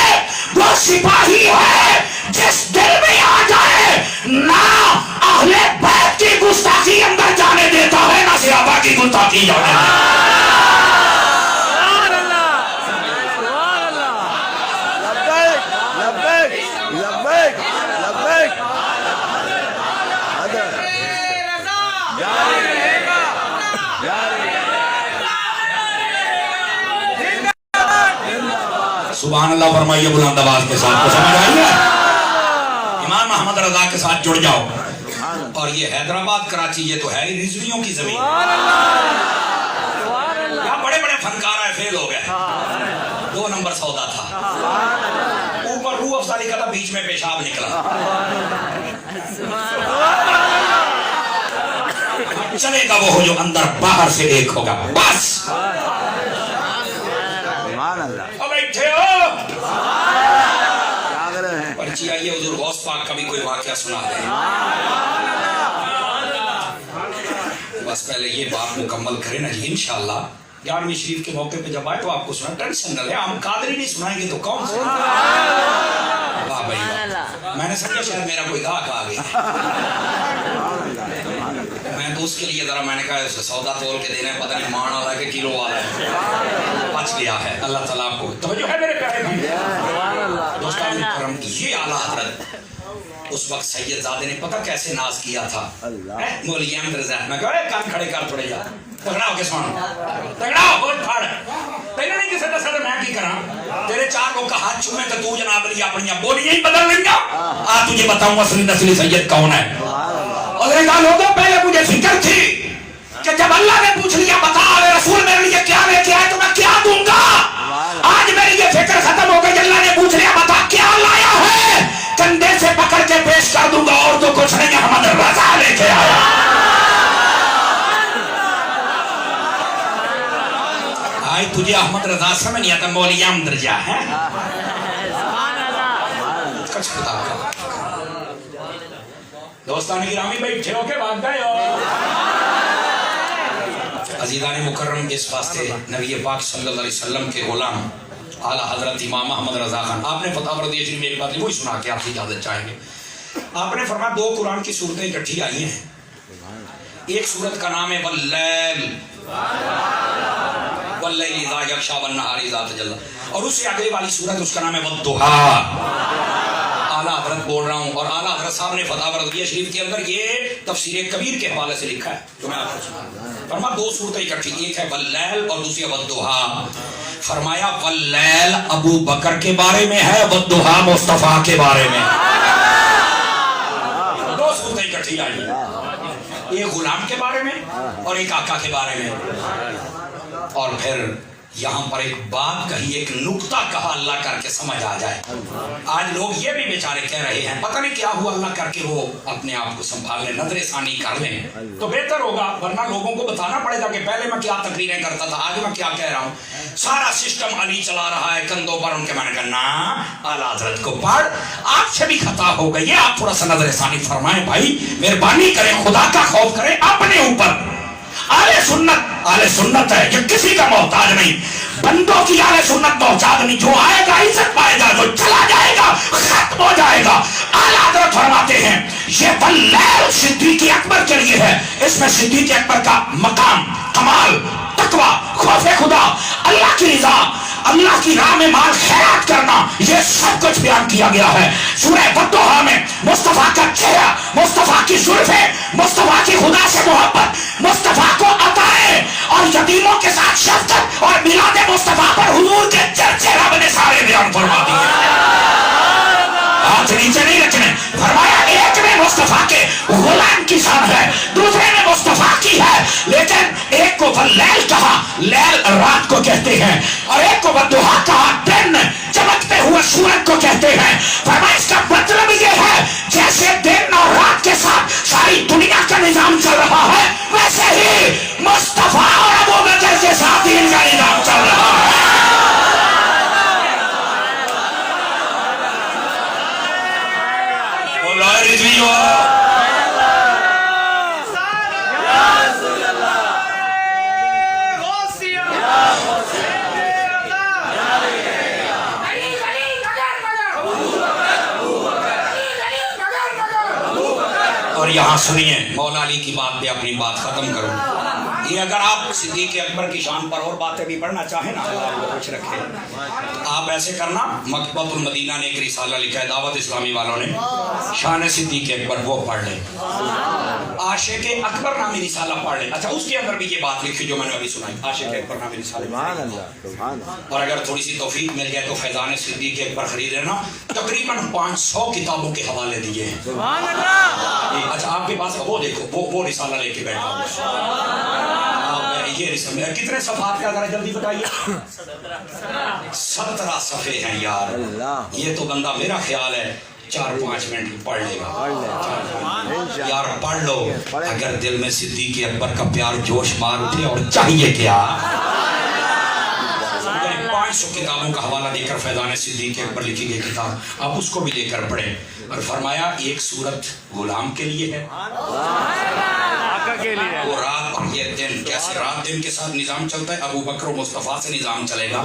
وہ سپاہی ہے جس دل میں آ جائے نہ اہل بیت کی گستاخی اندر جانے دیتا ہے, نہ صحابہ کی گستاخی جانے دیتا ہے. سبحان اللہ فرمائیے بلند آواز کے ساتھ. کو سمجھ آئی ہے؟ امام احمد رضا کے ساتھ جڑ جاؤ. اور یہ حیدرآباد کراچی یہ تو ہے ہی رضویوں کی زمین. یہاں بڑے بڑے فنکار آئے, فیل ہو گئے, 2 نمبر سودا تھا. اوپر روح افزائی کا تھا, بیچ میں پیشاب نکلا. چلے گا وہ جو اندر باہر سے ایک ہوگا بس. پرچی آئیے, حضور غوث پاک کا بھی کوئی واقعہ سنا دیں. بس پہلے یہ بات مکمل کریں نا جی, انشاءاللہ 11ویں شریف کے موقع پہ جب آئے تو آپ کو سنا, ٹینشن نہ لیں, ہم قادری نہیں سنائیں گے تو کون سنا. واہ بھائی واہ, میں نے سمجھا شاید میرا کوئی گاہک آ گیا. میں تو اس کے لیے ذرا میں نے کہا سودا تول کے دینا ہے, پتہ نہیں مان والا ہے کہ کلو والا ہے. بچ گیا ہے. اللہ تعالیٰ آپ کو توجہ ہے میرے پیارے بھائی دوستان. یہ اعلیٰ حضرت اس وقت سید زادے نے پتہ کیسے ناز کیا تھا. مولوی احمد رضا میں کہا اے کان کھڑے کر تھوڑے جا تگڑا ہو کے سن تگڑا ہو بہت پھاڑ تینوں نہیں کسی دسا تو میں کی کراں تیرے چار لوگ کا ہاتھ چھومے تو جناب علی اپنی بولیاں ہی بدل لیں گا. آج تجھے بتاؤں اصلی نسلی سید کون ہے. اور ایک لوگوں پہلے مجھے فکر تھی کہ جب اللہ نے پوچھ لیا بتا رسول میرے لیے کیا لے کے آئے تو میں کیا دوں گا. آج میری یہ فکر ختم ہو گئی. اللہ نے پوچھ لیا بتا کیا لایا ہے کندھے سے پکڑ کے پیش کر دوں گا اور تو کچھ نہیں احمد رضا لے کے آیا. آج تجھے احمد رضا سمجھ نہیں آتا مولوی احمد رضا ہے. کچھ خدا کا دوستان گرامی بیٹھے ہو کے بات گئے ہو. عزیزان مکرم اس واسطے نبی پاک صلی اللہ علیہ وسلم کے غلام اعلیٰ حضرت امام احمد رضا خان آپ نے فتح رضی شریف میں ایک بات وہی سنا کے آپ سے اجازت چاہیں گے. آپ نے فرمایا دو قرآن کی صورتیں اکٹھی آئی ہیں. ایک صورت کا نام ہے واللیل واللیل اذا یغشی والنہار اذا تجلی اور اس سے اگلی والی صورت اس کا نام ہے والضحیٰ. اعلیٰ حضرت بول رہا ہوں اور اعلیٰ حضرت صاحب نے فتح رضویہ شریف کے اندر یہ تفسیر کبیر کے حوالے سے لکھا ہے جو میں آپ کو سنا. فرمایا دو صورتیں اکٹھی ایک ہے واللیل اور دوسری والضحیٰ. فرمایا واللیل ابو بکر کے بارے میں ہے والضحیٰ مصطفیٰ کے بارے میں. دو صورتیں اکٹھی آئی ہیں ایک غلام کے بارے میں اور ایک آقا کے بارے میں. اور پھر یہاں پر ایک بات کہی ایک نکتہ کہا اللہ کر کے سمجھ آ جائے. آج لوگ یہ بھی بیچارے کہہ رہے ہیں پتہ نہیں کیا ہوا اللہ کر کے وہ اپنے آپ کو سنبھال لیں نظر ثانی کر لیں تو بہتر ہوگا ورنہ لوگوں کو بتانا پڑے گا کہ پہلے میں کیا تقریریں کرتا تھا آج میں کیا کہہ رہا ہوں. سارا سسٹم علی چلا رہا ہے کندھوں پر ان کے. میں نے کہا نا اعلیٰ حضرت کو پڑھ آپ سے بھی خطا ہو گئی ہے آپ تھوڑا سا نظر ثانی فرمائیں بھائی مہربانی کریں خدا کا خوف کریں اپنے اوپر. آل سنت ہے یہ کسی کا محتاج نہیں. بندوں کی آل سنت محتاج نہیں. جو آئے گا عزت پائے گا جو چلا جائے گا ختم ہو جائے گا. اعلیٰ حضرت فرماتے ہیں یہ واللیل صدیق اکبر کے لیے ہے. اس میں صدیق اکبر کا مقام کمال تقوی خوف خدا اللہ کی رضا اللہ کی راہ میں مال خیرات کرنا یہ سب کچھ بیان کیا گیا ہے. سورہ والضحیٰ میں مصطفیٰ کا چہرہ مصطفیٰ کی زلفیں مصطفیٰ کی خدا سے محبت مصطفیٰ کو عطائیں اور یتیموں کے ساتھ شفقت اور میلاد مصطفیٰ پر حضور کے چرچے رب نے سارے بیان فرما دیے. ہاتھ نیچے نہیں رکھنے. فرمایا ایک میں مصطفیٰ کے غلام کی شان ہے دوسرے میں مصطفیٰ کی ہے لیکن ایک کو واللیل کہا لیل رات کو کہتے ہیں اور ایک کو والضحیٰ کہا دن چمکتے ہوئے سورج کو کہتے ہیں. فرمایا اس کا مطلب یہ ہے جیسے دن اور رات کے ساتھ ساری دنیا کا نظام چل رہا ہے ویسے ہی مصطفیٰ اور ابو بکر کے ساتھ ان کا نظام چل رہا ہے. اور یہاں سنیے مولا علی کی بات پہ اپنی بات ختم کروں. یہ اگر آپ صدیق اکبر کی شان پر اور باتیں بھی پڑھنا چاہیں نا اللہ کو کچھ رکھے آپ ایسے کرنا. مکتبۃ المدینہ نے ایک رسالہ لکھا ہے دعوت اسلامی والوں نے شان صدیق اکبر وہ پڑھ لیں. عاشق اکبر نامی رسالہ پڑھ لیں. اچھا اس کے اندر بھی یہ بات لکھی جو میں نے ابھی سنائی عاشق اکبر نامی رسالہ. اور اگر تھوڑی سی توفیق مل جائے تو فیضان صدیق اکبر خرید لینا. تقریباً 500 کتابوں کے حوالے دیے ہیں. اچھا آپ کے پاس وہ دیکھو وہ رسالہ لے کے بیٹھا یہ رسالہ کتنے صفحات کا ذرا جلدی بتائیے. 17 صفحے ہیں یار. یہ تو بندہ میرا خیال ہے 4-5 منٹ پڑھ لے گا یار. پڑھ لو اگر دل میں صدیق اکبر کا پیار جوش مار اٹھے اور چاہیے کیا 500 کتابوں کا حوالہ دے کر فیضان صدیق اکبر لکھی گئی کتاب آپ اس کو بھی لے کر پڑھیں. اور فرمایا ایک صورت غلام کے لیے ہے وہ رات اور یہ دن کیسے رات دن کے ساتھ نظام چلتا ہے. ابو بکر و مصطفیٰ سے نظام چلے گا.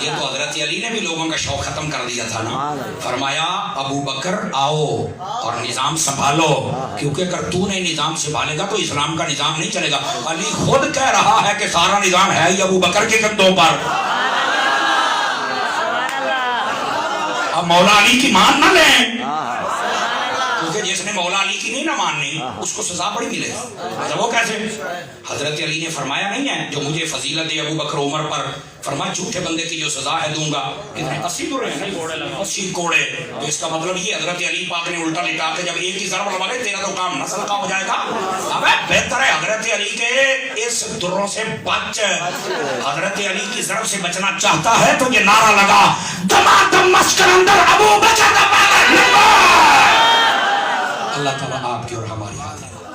یہ تو حضرت علی نے بھی لوگوں کا شوق ختم کر دیا تھا نا. فرمایا ابو بکر آؤ اور نظام سنبھالو کیونکہ اگر تو نہیں نظام سنبھالے گا تو اسلام کا نظام نہیں چلے گا. علی خود کہہ رہا ہے کہ سارا نظام ہے ہی ابو بکر کے کندھوں پر. اب مولا علی کی مان نہ لیں، کیونکہ جس نے مولا علی کی نہیں نہ ماننی اس کو سزا بڑی ملے گی۔ وہ کیسے؟ حضرت علی نے فرمایا نہیں ہے جو مجھے فضیلت ابو بکر عمر پر، فرمایا جھوٹے بندے کی جو سزا ہے دوں گا، کتنے 80 تو رہے ہیں 80 کوڑے، تو اس کا مطلب یہ حضرت علی پاک نے الٹا لٹا کے جب ایک ہی ضرب لگا لے تیرا تو کام نسل کا ہو جائے گا۔ اب بہتر ہے حضرت علی کے اس دروں سے بچ، حضرت علی کی ضرب سے بچنا چاہتا ہے تو یہ نعرہ لگا دمادم مسکر اندر ابو بکر کا پاگل۔ اللہ تعالیٰ آپ کی اور ہماری حاضر